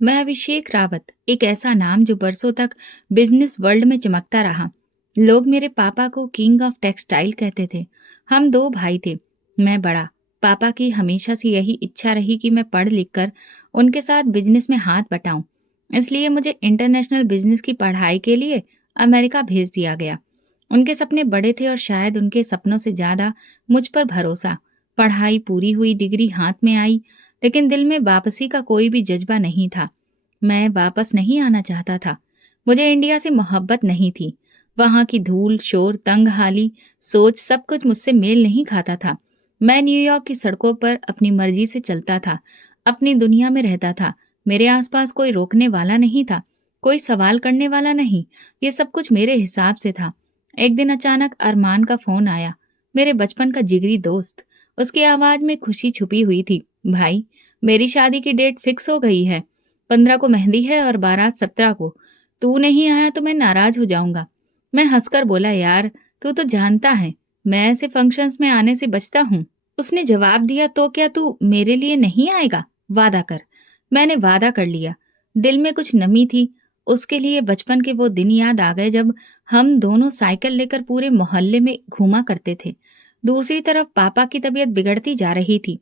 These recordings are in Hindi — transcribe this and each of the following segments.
मैं अभिषेक रावत, एक ऐसा नाम जो बरसों तक बिजनेस वर्ल्ड में चमकता रहा। लोग मेरे पापा को किंग ऑफ टेक्सटाइल कहते थे। हम दो भाई थे, मैं बड़ा। पापा की हमेशा से यही इच्छा रही कि मैं पढ़ लिख कर उनके साथ बिजनेस में हाथ बटाऊं। इसलिए मुझे इंटरनेशनल बिजनेस की पढ़ाई के लिए अमेरिका भेज दिया गया। उनके सपने बड़े थे और शायद उनके सपनों से ज्यादा मुझ पर भरोसा। पढ़ाई पूरी हुई, डिग्री हाथ में आई, लेकिन दिल में वापसी का कोई भी जज्बा नहीं था। मैं वापस नहीं आना चाहता था। मुझे इंडिया से मोहब्बत नहीं थी। वहां की धूल, शोर, तंगहाली, सोच, सब कुछ मुझसे मेल नहीं खाता था। मैं न्यूयॉर्क की सड़कों पर अपनी मर्जी से चलता था, अपनी दुनिया में रहता था। मेरे आसपास कोई रोकने वाला नहीं था, कोई सवाल करने वाला नहीं। ये सब कुछ मेरे हिसाब से था। एक दिन अचानक अरमान का फोन आया, मेरे बचपन का जिगरी दोस्त। उसकी आवाज में खुशी छुपी हुई थी। भाई, मेरी शादी की डेट फिक्स हो गई है। 15 को मेहंदी है और बारात 17 को। तू नहीं आया तो मैं नाराज हो जाऊंगा। मैं हंसकर बोला, यार तू तो जानता है मैं ऐसे फंक्शंस में आने से बचता हूँ। उसने जवाब दिया, तो क्या तू मेरे लिए नहीं आएगा? वादा कर। मैंने वादा कर लिया। दिल में कुछ नमी थी। उसके लिए बचपन के वो दिन याद आ गए जब हम दोनों साइकिल लेकर पूरे मोहल्ले में घूमा करते थे। दूसरी तरफ पापा की तबीयत बिगड़ती जा रही थी।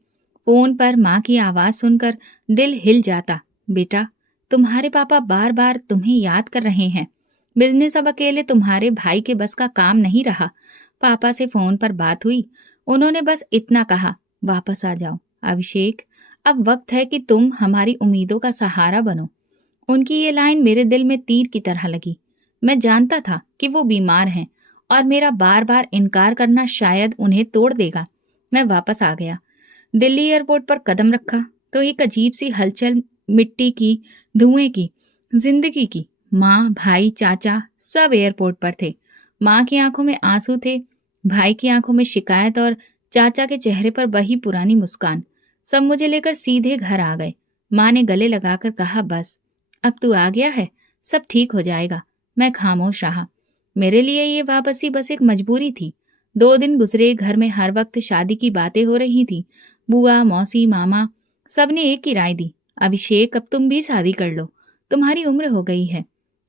फोन पर माँ की आवाज सुनकर दिल हिल जाता। बेटा, तुम्हारे पापा बार बार तुम्हें याद कर रहे हैं। बिजनेस अब अकेले तुम्हारे भाई के बस का काम नहीं रहा। पापा से फोन पर बात हुई। उन्होंने बस इतना कहा, वापस आ जाओ अभिषेक, अब वक्त है कि तुम हमारी उम्मीदों का सहारा बनो। उनकी ये लाइन मेरे दिल में तीर की तरह लगी। मैं जानता था कि वो बीमार हैं और मेरा बार बार इनकार करना शायद उन्हें तोड़ देगा। मैं वापस आ गया। दिल्ली एयरपोर्ट पर कदम रखा तो एक अजीब सी हलचल, मिट्टी की, धुएं की, जिंदगी की। माँ, भाई, चाचा सब एयरपोर्ट पर थे। माँ की आंखों में आंसू थे, भाई की आंखों में शिकायत और चाचा के चेहरे पर वही पुरानी मुस्कान। सब मुझे लेकर सीधे घर आ गए। माँ ने गले लगाकर कहा, बस अब तू आ गया है, सब ठीक हो जाएगा। मैं खामोश रहा। मेरे लिए ये वापसी बस एक मजबूरी थी। 2 दिन गुजरे, घर में हर वक्त शादी की बातें हो रही थी। बुआ, मौसी, मामा सबने एक ही राय दी, अभिषेक अब तुम भी शादी कर लो, तुम्हारी उम्र हो गई है।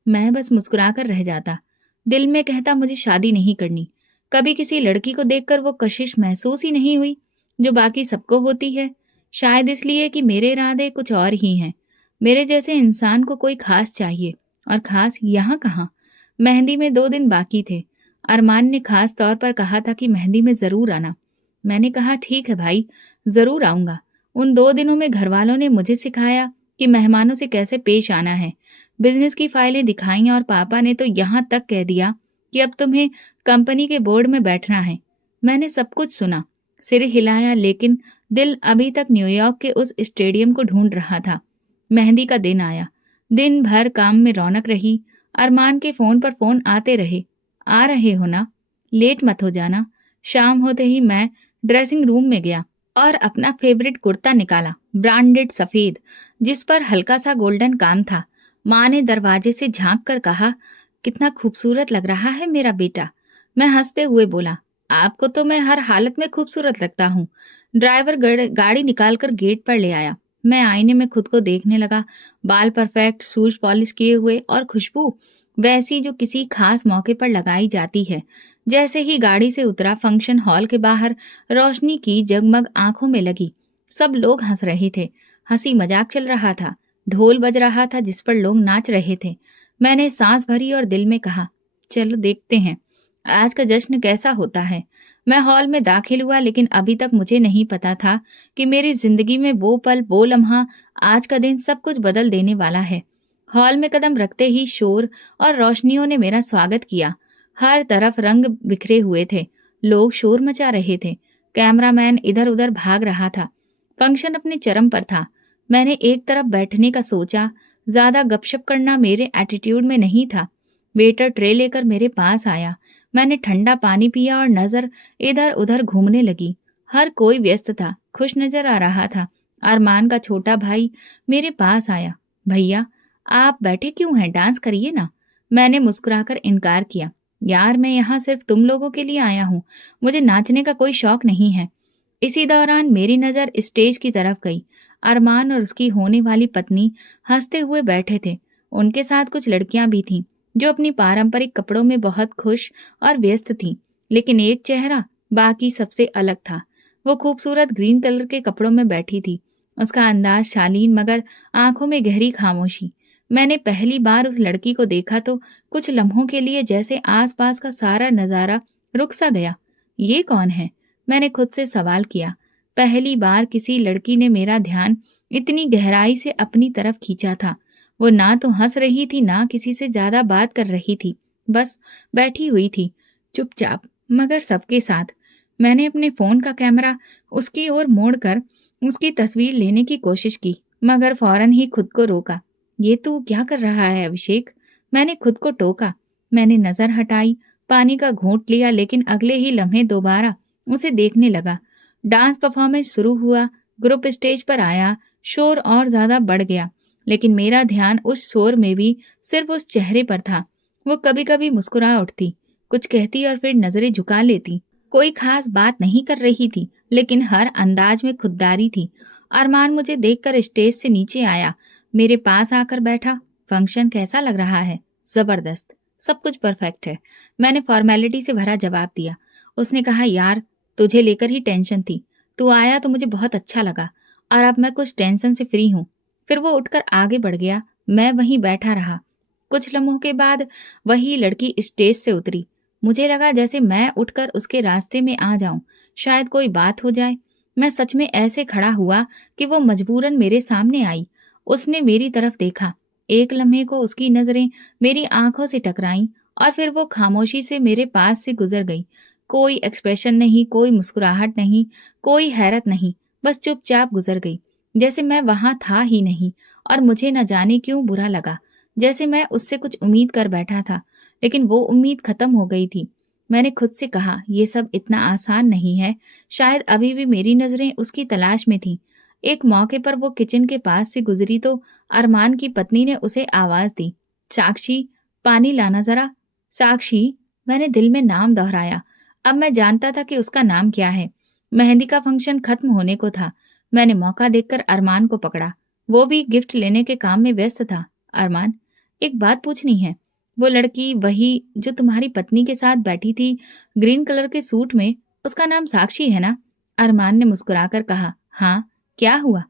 मैं बस मुस्कुराकर रह जाता। दिल में कहता, मुझे शादी नहीं करनी। कभी किसी लड़की को देखकर वो कशिश महसूस ही नहीं हुई जो बाकी सबको होती है। शायद इसलिए कि मेरे इरादे कुछ और ही हैं। मेरे जैसे इंसान को कोई खास चाहिए, और खास यहाँ कहाँ। मेहंदी में 2 दिन बाकी थे। अरमान ने खास तौर पर कहा था कि मेहंदी में जरूर आना। मैंने कहा, ठीक है भाई, जरूर आऊंगा। उन 2 दिनों में घरवालों ने मुझे सिखाया कि मेहमानों से कैसे पेश आना है। बिजनेस की फाइलें दिखाई और पापा ने तो यहाँ तक कह दिया कि अब तुम्हें कंपनी के बोर्ड में बैठना है। मैंने सब कुछ सुना, सिर हिलाया, लेकिन दिल अभी तक न्यूयॉर्क के उस स्टेडियम को ढूंढ रहा था। मेहंदी का दिन आया। दिन भर काम में रौनक रही। अरमान के फोन पर फोन आते रहे, आ रहे हो ना, लेट मत हो जाना। शाम होते ही मैं ड्रेसिंग रूम में गया और अपना फेवरेट कुर्ता निकाला, ब्रांडेड सफेद, जिस पर हल्का सा गोल्डन काम था। माँ ने दरवाजे से झांक कर कहा, कितना खूबसूरत लग रहा है मेरा बेटा। मैं हंसते हुए बोला, आपको तो मैं हर हालत में खूबसूरत लगता हूँ। ड्राइवर गाड़ी निकाल कर गेट पर ले आया। मैं आईने में खुद को देखने लगा। बाल परफेक्ट, शूज पॉलिश किए हुए और खुशबू वैसी जो किसी खास मौके पर लगाई जाती है। जैसे ही गाड़ी से उतरा, फंक्शन हॉल के बाहर रोशनी की जगमग आंखों में लगी। सब लोग हंस रहे थे, हंसी मजाक चल रहा था। ढोल बज रहा था जिस पर लोग नाच रहे थे। मैंने सांस भरी और दिल में कहा, चलो देखते हैं आज का जश्न कैसा होता है। मैं हॉल में दाखिल हुआ, लेकिन अभी तक मुझे नहीं पता था कि मेरी जिंदगी में वो पल, वो लम्हा, आज का दिन सब कुछ बदल देने वाला है। हॉल में कदम रखते ही शोर और रोशनियों ने मेरा स्वागत किया। हर तरफ रंग बिखरे हुए थे, लोग शोर मचा रहे थे, कैमरामैन इधर उधर भाग रहा था। फंक्शन अपने चरम पर था। मैंने एक तरफ बैठने का सोचा, ज्यादा गपशप करना मेरे एटीट्यूड में नहीं था। वेटर ट्रे लेकर मेरे पास आया। मैंने ठंडा पानी पिया और नजर इधर उधर घूमने लगी। हर कोई व्यस्त था, खुश नजर आ रहा था। अरमान का छोटा भाई मेरे पास आया, भैया आप बैठे क्यों हैं, डांस करिए ना। मैंने मुस्कुराकर इनकार किया, यार मैं यहाँ सिर्फ तुम लोगों के लिए आया हूँ, मुझे नाचने का कोई शौक नहीं है। इसी दौरान मेरी नजर स्टेज की तरफ गई। अरमान और उसकी होने वाली पत्नी हंसते हुए बैठे थे। उनके साथ कुछ लड़कियां भी थीं, जो अपनी पारंपरिक कपड़ों में बहुत खुश और व्यस्त थीं। लेकिन एक चेहरा बाकी सबसे अलग था। वो खूबसूरत ग्रीन कलर के कपड़ों में बैठी थी। उसका अंदाज शालीन मगर आंखों में गहरी खामोशी। मैंने पहली बार उस लड़की को देखा तो कुछ लम्हों के लिए जैसे आसपास का सारा नजारा रुक सा गया। ये कौन है? मैंने खुद से सवाल किया। पहली बार किसी लड़की ने मेरा ध्यान इतनी गहराई से अपनी तरफ खींचा था। वो ना तो हंस रही थी ना किसी से ज्यादा बात कर रही थी, बस बैठी हुई थी, चुपचाप मगर सबके साथ। मैंने अपने फोन का कैमरा उसकी ओर मोड़कर उसकी तस्वीर लेने की कोशिश की, मगर फौरन ही खुद को रोका। ये तू क्या कर रहा है अभिषेक? मैंने खुद को टोका। मैंने नजर हटाई, पानी का घूंट लिया, लेकिन अगले ही लम्हे दोबारा उसे देखने लगा। डांस परफॉर्मेंस शुरू हुआ, ग्रुप स्टेज पर आया, शोर और ज्यादा बढ़ गया। लेकिन मेरा ध्यान उस शोर में भी सिर्फ उस चेहरे पर था। वो कभी कभी मुस्कुरा उठती, कुछ कहती और फिर नजरें झुका लेती। कोई खास बात नहीं कर रही थी, लेकिन हर अंदाज में खुददारी थी। अरमान मुझे देखकर स्टेज से नीचे आया, मेरे पास आकर बैठा। फंक्शन कैसा लग रहा है? जबरदस्त, सब कुछ परफेक्ट है, मैंने फॉर्मेलिटी से भरा जवाब दिया। उसने कहा, यार तुझे लेकर ही टेंशन थी, तू आया तो मुझे बहुत अच्छा लगा और अब मैं कुछ टेंशन से फ्री हूँ। फिर वो उठकर आगे बढ़ गया, मैं वहीं बैठा रहा। कुछ लम्हों के बाद वही लड़की स्टेज से उतरी। मुझे लगा जैसे मैं उठकर उसके रास्ते में आ जाऊं, शायद कोई बात हो जाए। मैं सच में ऐसे खड़ा हुआ कि वो मजबूरन मेरे सामने आई। उसने मेरी तरफ देखा, एक लम्हे को उसकी नजरें मेरी आंखों से टकराईं और फिर वो खामोशी से मेरे पास से गुजर गई। कोई एक्सप्रेशन नहीं, कोई मुस्कुराहट नहीं, कोई हैरत नहीं, बस चुपचाप गुजर गई, जैसे मैं वहां था ही नहीं। और मुझे न जाने क्यों बुरा लगा, जैसे मैं उससे कुछ उम्मीद कर बैठा था, लेकिन वो उम्मीद खत्म हो गई थी। मैंने खुद से कहा, ये सब इतना आसान नहीं है। शायद अभी भी मेरी नजरें उसकी तलाश में थीं। एक मौके पर वो किचन के पास से गुजरी तो अरमान की पत्नी ने उसे आवाज दी, साक्षी, पानी लाना जरा। साक्षी, मैंने दिल में नाम दोहराया। अब मैं जानता था कि उसका नाम क्या है। मेहंदी का फंक्शन खत्म होने को था। मैंने मौका देखकर अरमान को पकड़ा। वो भी गिफ्ट लेने के काम में व्यस्त था। अरमान, एक बात पूछनी है। वो लड़की वही जो तुम्हारी पत्नी के साथ बैठी थी, ग्रीन कलर के सूट में, उसका नाम साक्षी है ना? अरमान ने मुस्कुराकर कहा, हाँ, क्या हुआ?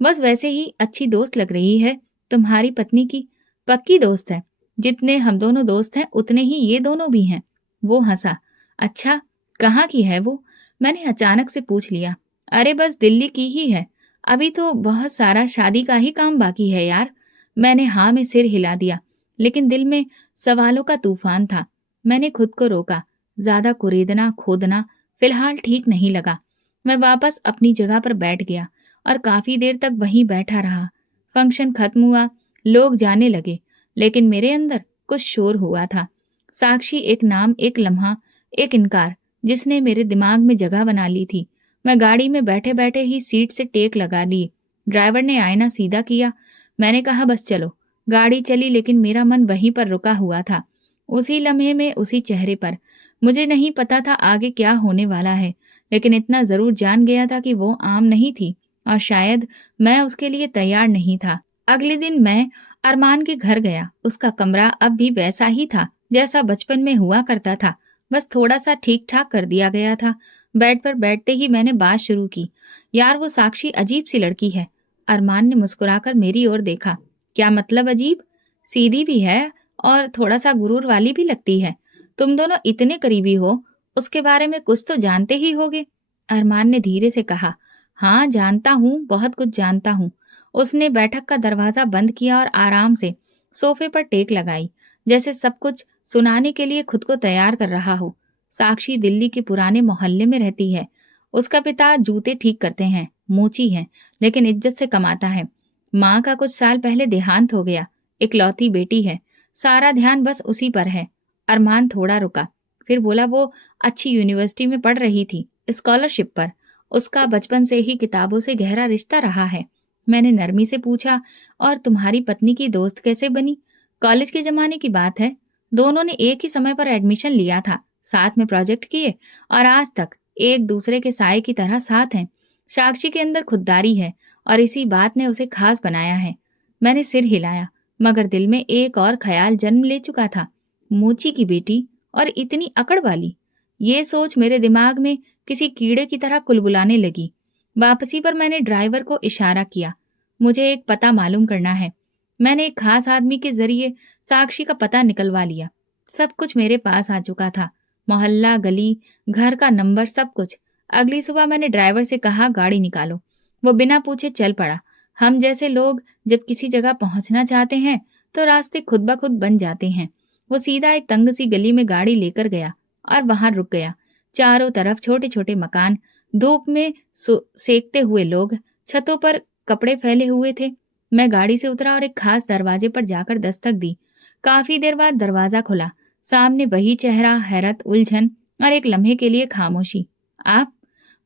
बस वैसे ही अच्छी दोस्त लग रही है। तुम्हारी पत्नी की पक्की दोस्त है। जितने हम दोनों दोस्त हैं उतने ही ये दोनों भी हैं। वो हंसा। अच्छा, कहाँ की है वो? मैंने अचानक से पूछ लिया। अरे बस दिल्ली की ही है। अभी तो बहुत सारा शादी का ही काम बाकी है यार। मैंने हाँ में सिर हिला दिया, लेकिन दिल में सवालों का तूफान था। मैंने खुद को रोका। ज्यादा कुरेदना खोदना फिलहाल ठीक नहीं लगा। मैं वापस अपनी जगह पर बैठ गया और काफी देर तक वहीं बैठा रहा। फंक्शन खत्म हुआ, लोग जाने लगे, लेकिन मेरे अंदर कुछ शोर हुआ था। साक्षी एक नाम, एक लम्हा, एक इनकार, जिसने मेरे दिमाग में जगह बना ली थी। मैं गाड़ी में बैठे बैठे ही सीट से टेक लगा ली। ड्राइवर ने आईना सीधा किया। मैंने कहा, बस चलो। गाड़ी चली, लेकिन मेरा मन वहीं पर रुका हुआ था, उसी लम्हे में, उसी चेहरे पर। मुझे नहीं पता था आगे क्या होने वाला है, लेकिन इतना जरूर जान गया था कि वो आम नहीं थी और शायद मैं उसके लिए तैयार नहीं था। अगले दिन मैं अरमान के घर गया। उसका कमरा अब भी वैसा ही था जैसा बचपन में हुआ करता था, बस थोड़ा सा ठीक ठाक कर दिया गया था। बेड पर बैठते ही मैंने बात शुरू की। यार वो साक्षी अजीब सी लड़की है। अरमान ने मुस्कुराकर मेरी ओर देखा। क्या मतलब अजीब? सीधी भी है और थोड़ा सा गुरूर वाली भी लगती है। तुम दोनों इतने करीबी हो, उसके बारे में कुछ तो जानते ही होगे। अरमान ने धीरे से कहा, हाँ जानता हूँ, बहुत कुछ जानता हूँ। उसने बैठक का दरवाजा बंद किया और आराम से सोफे पर टेक लगाई, जैसे सब कुछ सुनाने के लिए खुद को तैयार कर रहा हो। साक्षी दिल्ली के पुराने मोहल्ले में रहती है। उसका पिता जूते ठीक करते हैं, मोची है, लेकिन इज्जत से कमाता है। माँ का कुछ साल पहले देहांत हो गया। इकलौती बेटी है, सारा ध्यान बस उसी पर है। अरमान थोड़ा रुका, फिर बोला, वो अच्छी यूनिवर्सिटी में पढ़ रही थी, स्कॉलरशिप पर। उसका बचपन से ही किताबों से गहरा रिश्ता रहा है। मैंने नरमी से पूछा, और तुम्हारी पत्नी की दोस्त कैसे बनी? कॉलेज के जमाने की बात है। दोनों ने एक ही समय पर एडमिशन लिया था, साथ में प्रोजेक्ट किए और आज तक एक दूसरे के साए की तरह साथ हैं। साक्षी के अंदर खुददारी है और इसी बात ने उसे खास बनाया है। मैंने सिर हिलाया, मगर दिल में एक और ख्याल जन्म ले चुका था। मोची की बेटी और इतनी अकड़ वाली। ये सोच मेरे दिमाग में किसी कीड़े की तरह कुलबुलाने लगी। वापसी पर मैंने ड्राइवर को इशारा किया, मुझे एक पता मालूम करना है। मैंने एक खास आदमी के जरिए साक्षी का पता निकलवा लिया। सब कुछ मेरे पास आ चुका था, मोहल्ला, गली, घर का नंबर, सब कुछ। अगली सुबह मैंने ड्राइवर से कहा, गाड़ी निकालो। वो बिना पूछे चल पड़ा। हम जैसे लोग जब किसी जगह पहुंचना चाहते हैं तो रास्ते खुद ब खुद बन जाते हैं। वो सीधा एक तंग सी गली में गाड़ी लेकर गया और वहां रुक गया। चारों तरफ छोटे छोटे मकान, धूप में सेकते हुए लोग, छतों पर कपड़े फैले हुए थे। मैं गाड़ी से उतरा और एक खास दरवाजे पर जाकर दस्तक दी। काफी देर बाद दरवाजा खुला। सामने वही चेहरा, हैरत, उलझन और एक लम्हे के लिए खामोशी। आप?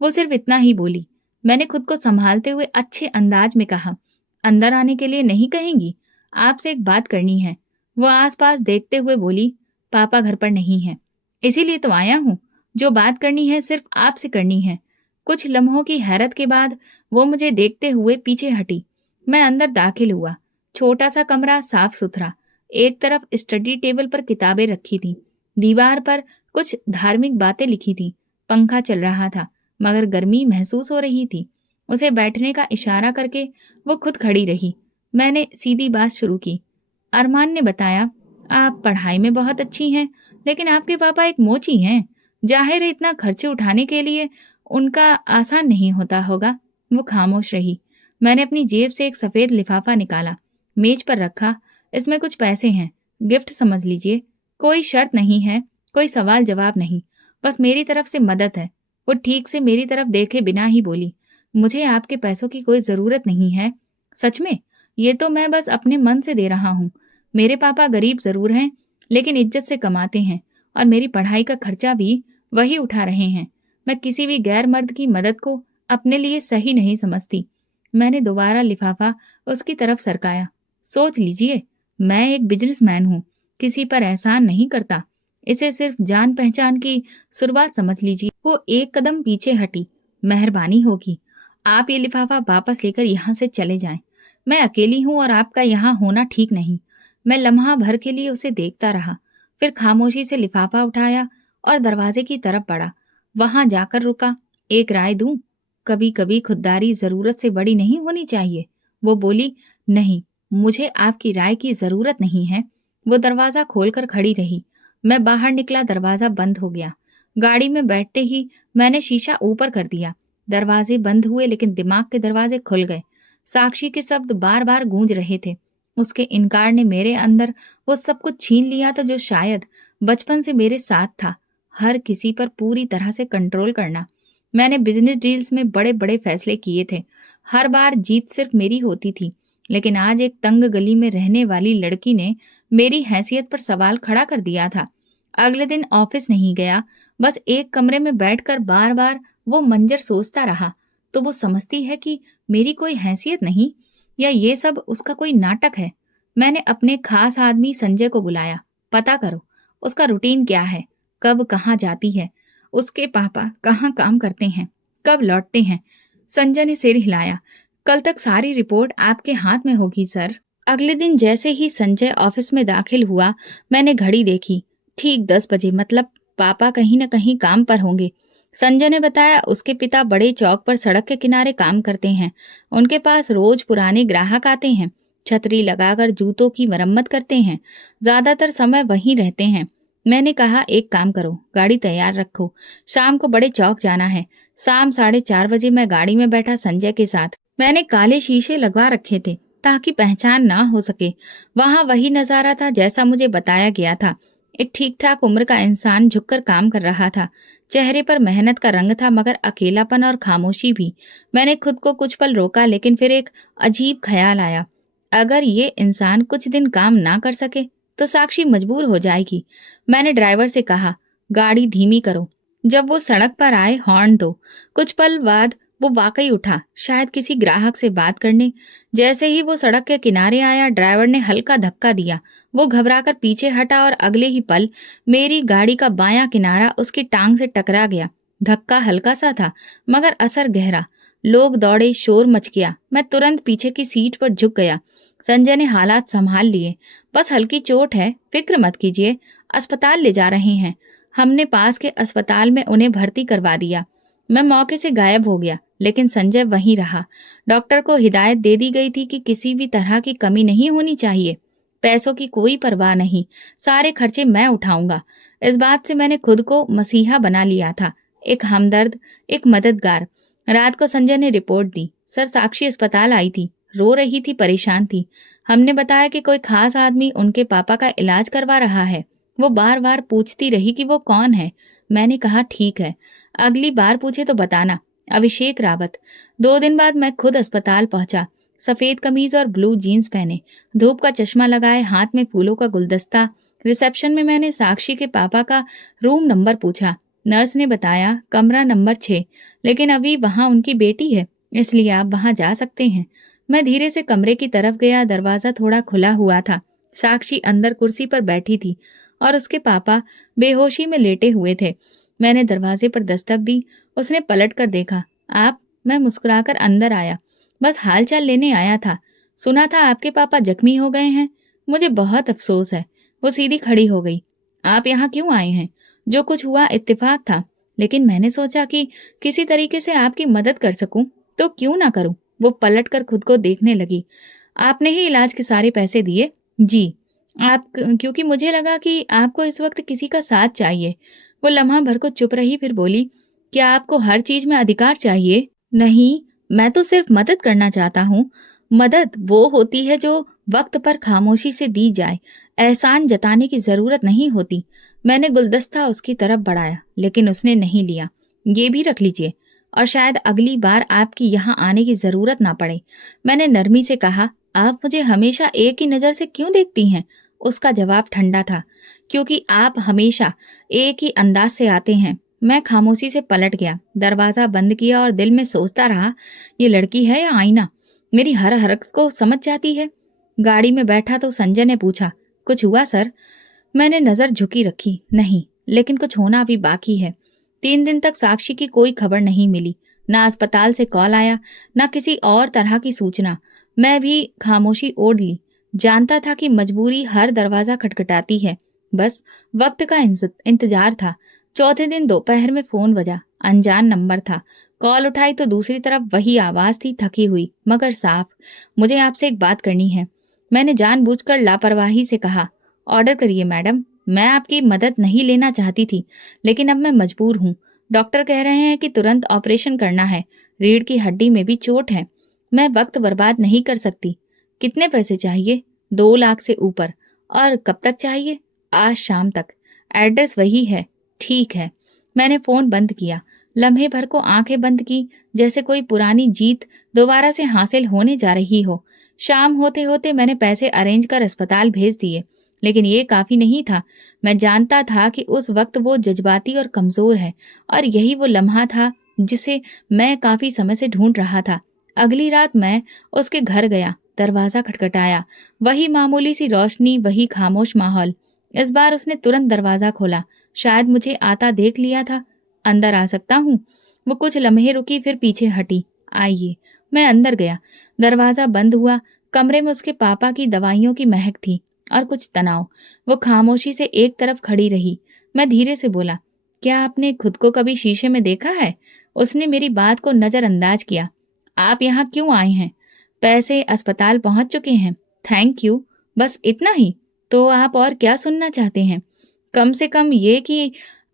वो सिर्फ इतना ही बोली। मैंने खुद को संभालते हुए अच्छे अंदाज में कहा, अंदर आने के लिए नहीं कहेंगी? आपसे एक बात करनी है। वो आसपास देखते हुए बोली, पापा घर पर नहीं है, इसीलिए तो आया हूँ। जो बात करनी है सिर्फ आपसे करनी है। कुछ लम्हों की हैरत के बाद वो मुझे देखते हुए पीछे हटी। मैं अंदर दाखिल हुआ। छोटा सा कमरा, साफ सुथरा। एक तरफ स्टडी टेबल पर किताबें रखी थीं। दीवार पर कुछ धार्मिक बातें लिखी थीं। पंखा चल रहा था, मगर गर्मी महसूस हो रही थी। उसे बैठने का इशारा करके वो खुद खड़ी रही। मैंने सीधी बात शुरू की। अरमान ने बताया, आप पढ़ाई में बहुत अच्छी हैं, लेकिन आपके पापा एक मोची हैं। जाहिर है इतना खर्चे उठाने के लिए उनका आसान नहीं होता होगा। वो खामोश रही। मैंने अपनी जेब से एक सफेद लिफाफा निकाला, मेज पर रखा। इसमें कुछ पैसे हैं, गिफ्ट समझ लीजिए। कोई शर्त नहीं है, कोई सवाल जवाब नहीं, बस मेरी तरफ से मदद है। वो ठीक से मेरी तरफ देखे बिना ही बोली, मुझे आपके पैसों की कोई जरूरत नहीं है। सच में, ये तो मैं बस अपने मन से दे रहा हूँ। मेरे पापा गरीब जरूर हैं, लेकिन इज्जत से कमाते हैं और मेरी पढ़ाई का खर्चा भी वही उठा रहे हैं। मैं किसी भी गैर मर्द की मदद को अपने लिए सही नहीं समझती। मैंने दोबारा लिफाफा उसकी तरफ सरकाया। सोच लीजिए, मैं एक बिजनेसमैन हूँ, किसी पर एहसान नहीं करता। इसे सिर्फ जान पहचान की शुरुआत समझ लीजिए। वो एक कदम पीछे हटी। मेहरबानी होगी, आप ये लिफाफा वापस लेकर यहाँ से चले जाएं। मैं अकेली हूँ और आपका यहाँ होना ठीक नहीं। मैं लम्हा भर के लिए उसे देखता रहा, फिर खामोशी से लिफाफा उठाया और दरवाजे की तरफ बढ़ा। वहां जाकर रुका। एक राय दूं? कभी कभी खुददारी जरूरत से बड़ी नहीं होनी चाहिए। वो बोली, नहीं, मुझे आपकी राय की जरूरत नहीं है। वो दरवाजा खोलकर खड़ी रही। मैं बाहर निकला, दरवाजा बंद हो गया। गाड़ी में बैठते ही मैंने शीशा ऊपर कर दिया। दरवाजे बंद हुए, लेकिन दिमाग के दरवाजे खुल गए। साक्षी के शब्द बार बार गूंज रहे थे। उसके इनकार ने मेरे अंदर वो सब कुछ छीन लिया था जो शायद बचपन से मेरे साथ था, हर किसी पर पूरी तरह से कंट्रोल करना। मैंने बिजनेस डील्स में बड़े बड़े फैसले किए थे। हर बार जीत सिर्फ मेरी होती थी, लेकिन आज एक तंग गली में रहने वाली लड़की ने मेरी हैसियत पर सवाल खड़ा कर दिया था। अगले दिन ऑफिस नहीं गया, बस एक कमरे में बैठकर बार बार वो मंजर सोचता रहा। तो वो समझती है कि मेरी कोई हैसियत नहीं, या ये सब उसका कोई नाटक है। मैंने अपने खास आदमी संजय को बुलाया। पता करो उसका रूटीन क्या है, कब कहाँ जाती है, उसके पापा कहाँ काम करते हैं, कब लौटते हैं। संजय ने सिर हिलाया। कल तक सारी रिपोर्ट आपके हाथ में होगी सर। अगले दिन जैसे ही संजय ऑफिस में दाखिल हुआ, मैंने घड़ी देखी। ठीक 10 बजे, मतलब पापा कहीं न कहीं काम पर होंगे। संजय ने बताया, उसके पिता बड़े चौक पर सड़क के किनारे काम करते हैं। उनके पास रोज पुराने ग्राहक आते हैं, छतरी लगाकर जूतों की मरम्मत करते हैं। ज्यादातर समय वहीं रहते हैं। मैंने कहा, एक काम करो, गाड़ी तैयार रखो, शाम को बड़े चौक जाना है। शाम 4:30 बजे मैं गाड़ी में बैठा संजय के साथ। मैंने काले शीशे लगवा रखे थे ताकि पहचान ना हो सके। वहां वही नजारा था जैसा मुझे बताया गया था। एक ठीक ठाक उम्र का इंसान झुककर काम कर रहा था। चेहरे पर मेहनत का रंग था, मगर अकेलापन और खामोशी भी। मैंने खुद को कुछ पल रोका, लेकिन फिर एक अजीब ख्याल आया। अगर ये इंसान कुछ दिन काम ना कर सके तो साक्षी मजबूर हो जाएगी। मैंने ड्राइवर से कहा, गाड़ी धीमी करो, जब वो सड़क पर आए हॉर्न दो। कुछ पल बाद वो वाकई उठा, शायद किसी ग्राहक से बात करने। जैसे ही वो सड़क के किनारे आया, ड्राइवर ने हल्का धक्का दिया। वो घबराकर पीछे हटा और अगले ही पल मेरी गाड़ी का बायां किनारा उसकी टांग से टकरा गया। धक्का हल्का सा था, मगर असर गहरा। लोग दौड़े, शोर मच गया। मैं तुरंत पीछे की सीट पर झुक गया। संजय ने हालात संभाल लिए। बस हल्की चोट है, फिक्र मत कीजिए, अस्पताल ले जा रहे हैं। हमने पास के अस्पताल में उन्हें भर्ती करवा दिया। मैं मौके से गायब हो गया, लेकिन संजय वहीं रहा। डॉक्टर को हिदायत दे दी गई थी कि किसी भी तरह की कमी नहीं होनी चाहिए। पैसों की कोई परवाह नहीं, सारे खर्चे मैं उठाऊंगा। इस बात से मैंने खुद को मसीहा बना लिया था, एक हमदर्द, एक मददगार। रात को संजय ने रिपोर्ट दी। सर, साक्षी अस्पताल आई थी, रो रही थी, परेशान थी। हमने बताया कि कोई खास आदमी उनके पापा का इलाज करवा रहा है। वो बार बार पूछती रही कि वो कौन है। मैंने कहा ठीक है, अगली बार पूछे तो बताना। अभिषेक रावत। 2 दिन बाद मैं खुद अस्पताल पहुंचा। सफेद कमीज और ब्लू जीन्स पहने, धूप का चश्मा लगाए, हाथ में फूलों का गुलदस्ता। रिसेप्शन में मैंने साक्षी के पापा का रूम नंबर पूछा। नर्स ने बताया कमरा नंबर 6, लेकिन अभी वहां उनकी बेटी है, इसलिए आप वहां जा सकते हैं। मैं धीरे से कमरे की तरफ गया। दरवाजा थोड़ा खुला हुआ था। साक्षी अंदर कुर्सी पर बैठी थी और उसके पापा बेहोशी में लेटे हुए थे। मैंने दरवाजे पर दस्तक दी। उसने पलट कर देखा। आप? मैं मुस्कुराकर अंदर आया। बस हालचाल लेने आया था। सुना था आपके पापा जख्मी हो गए हैं। मुझे बहुत अफसोस है। वो सीधी खड़ी हो गई। आप यहाँ क्यों आए हैं? जो कुछ हुआ इत्तेफाक था, लेकिन मैंने सोचा कि किसी तरीके से आपकी मदद कर सकूं, तो क्यों ना करूं। वो पलटकर खुद को देखने लगी। आपने ही इलाज के सारे पैसे दिए? जी। क्योंकि मुझे लगा कि आपको इस वक्त किसी का साथ चाहिए। वो लम्हा भर को चुप रही, फिर बोली, क्या आपको हर चीज में अधिकार चाहिए? नहीं, मैं तो सिर्फ मदद करना चाहता हूँ। मदद वो होती है जो वक्त पर खामोशी से दी जाए। एहसान जताने की जरूरत नहीं होती। मैंने गुलदस्ता उसकी तरफ बढ़ाया, लेकिन उसने नहीं लिया। ये भी रख लीजिए, और शायद अगली बार आपकी यहाँ आने की जरूरत ना पड़े। मैंने नरमी से कहा, आप मुझे हमेशा एक ही नजर से क्यों देखती हैं? उसका जवाब ठंडा था, क्योंकि आप हमेशा एक ही अंदाज से आते हैं। मैं खामोशी से पलट गया, दरवाजा बंद किया और दिल में सोचता रहा, ये लड़की है या आईना? मेरी हर हरकत को समझ जाती है। गाड़ी में बैठा तो संजय ने पूछा, कुछ हुआ सर? मैंने नजर झुकी रखी, नहीं, लेकिन कुछ होना अभी बाकी है। 3 दिन तक साक्षी की कोई खबर नहीं मिली। ना अस्पताल से कॉल आया, ना किसी और तरह की सूचना। मैं भी खामोशी ओढ़ ली। जानता था कि मजबूरी हर दरवाजा खटखटाती है। बस वक्त का इंतजार था। चौथे दिन दोपहर में फोन बजा। अनजान नंबर था। कॉल उठाई तो दूसरी तरफ वही आवाज थी, थकी हुई मगर साफ। मुझे आपसे एक बात करनी है। मैंने जानबूझकर लापरवाही से कहा। ऑर्डर करिए मैडम। मैं आपकी मदद नहीं लेना चाहती थी, लेकिन अब मैं मजबूर हूँ। डॉक्टर कह रहे हैं कि तुरंत ऑपरेशन करना है। रीढ़ की हड्डी में भी चोट है। मैं वक्त बर्बाद नहीं कर सकती। कितने पैसे चाहिए? 2 लाख से ऊपर। और कब तक चाहिए? आज शाम तक। एड्रेस वही है। ठीक है। मैंने फोन बंद किया। लम्हे भर को आंखें बंद की, जैसे कोई पुरानी जीत दोबारा से हासिल होने जा रही हो। शाम होते होते मैंने पैसे अरेंज कर अस्पताल भेज दिए, लेकिन ये काफी नहीं था। मैं जानता था कि उस वक्त वो जज्बाती और कमजोर है, और यही वो लम्हा था जिसे मैं काफी समय से ढूंढ रहा था। अगली रात मैं उसके घर गया। दरवाजा खटखटाया। वही मामूली सी रोशनी, वही खामोश माहौल। इस बार उसने तुरंत दरवाजा खोला। शायद मुझे आता देख लिया था। अंदर आ सकता हूँ? वो कुछ लम्हे रुकी, फिर पीछे हटी। आइए। मैं अंदर गया। दरवाजा बंद हुआ। कमरे में उसके पापा की दवाइयों की महक थी और कुछ तनाव। वो खामोशी से एक तरफ खड़ी रही। मैं धीरे से बोला, क्या आपने खुद को कभी शीशे में देखा है? उसने मेरी बात को नजरअंदाज किया। आप यहाँ क्यों आए हैं? पैसे अस्पताल पहुंच चुके हैं। Thank you. बस इतना ही? तो आप और क्या सुनना चाहते हैं? कम से कम ये कि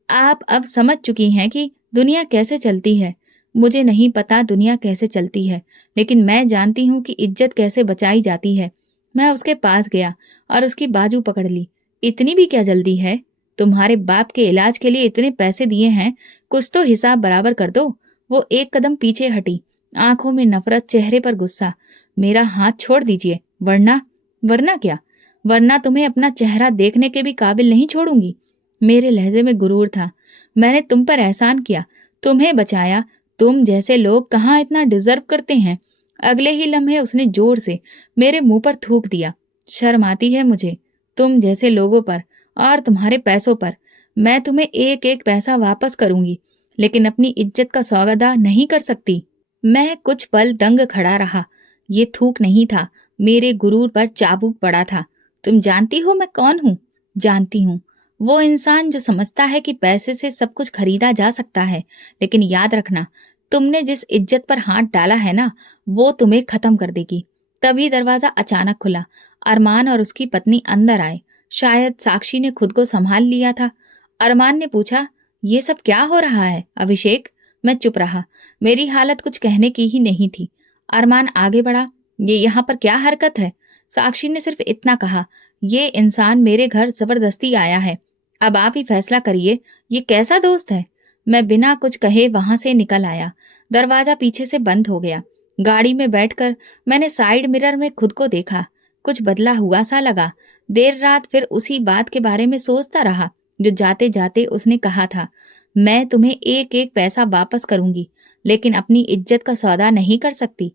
आप अब समझ चुकी हैं कि दुनिया कैसे चलती है। मुझे नहीं पता दुनिया कैसे चलती है, लेकिन मैं जानती हूँ कि इज्जत कैसे बचाई जाती है। मैं उसके पास गया और उसकी बाजू पकड़ ली। इतनी भी क्या जल्दी है? तुम्हारे बाप के इलाज के लिए इतने पैसे दिए हैं, कुछ तो हिसाब बराबर कर दो। वो एक कदम पीछे हटी, आंखों में नफरत, चेहरे पर गुस्सा। मेरा हाथ छोड़ दीजिए, वरना। वरना क्या? वरना तुम्हें अपना चेहरा देखने के भी काबिल नहीं छोड़ूंगी। मेरे लहजे में गुरूर था। मैंने तुम पर एहसान किया, तुम्हें बचाया। तुम जैसे लोग कहाँ इतना डिजर्व करते हैं। अगले ही लम्हे उसने जोर से मेरे मुंह पर थूक दिया। शर्म आती है मुझे, तुम जैसे लोगों पर और तुम्हारे पैसों पर। मैं तुम्हें एक एक पैसा वापस करूंगी, लेकिन अपनी इज्जत का सौदा नहीं कर सकती। मैं कुछ पल दंग खड़ा रहा। ये थूक नहीं था, मेरे गुरूर पर चाबुक पड़ा था। तुम जानती हो मैं कौन हूँ? जानती हूँ। वो इंसान जो समझता है कि पैसे से सब कुछ खरीदा जा सकता है। लेकिन याद रखना, तुमने जिस इज्जत पर हाथ डाला है ना, वो तुम्हें खत्म कर देगी। तभी दरवाजा अचानक खुला। अरमान और उसकी पत्नी अंदर आए। शायद साक्षी ने खुद को संभाल लिया था। अरमान ने पूछा, ये सब क्या हो रहा है अभिषेक? मैं चुप रहा। मेरी हालत कुछ कहने की ही नहीं थी। अरमान आगे बढ़ा, ये यहाँ पर क्या हरकत है? साक्षी ने सिर्फ इतना कहा, ये इंसान मेरे घर जबरदस्ती आया है। अब आप ही फैसला करिए, ये कैसा दोस्त है? मैं बिना कुछ कहे वहां से निकल आया। दरवाजा पीछे से बंद हो गया। गाड़ी में बैठकर मैंने साइड मिरर में खुद को देखा। कुछ बदला हुआ सा लगा। देर रात फिर उसी बात के बारे में सोचता रहा जो जाते जाते उसने कहा था। मैं तुम्हें एक एक पैसा वापस करूंगी, लेकिन अपनी इज्जत का सौदा नहीं कर सकती।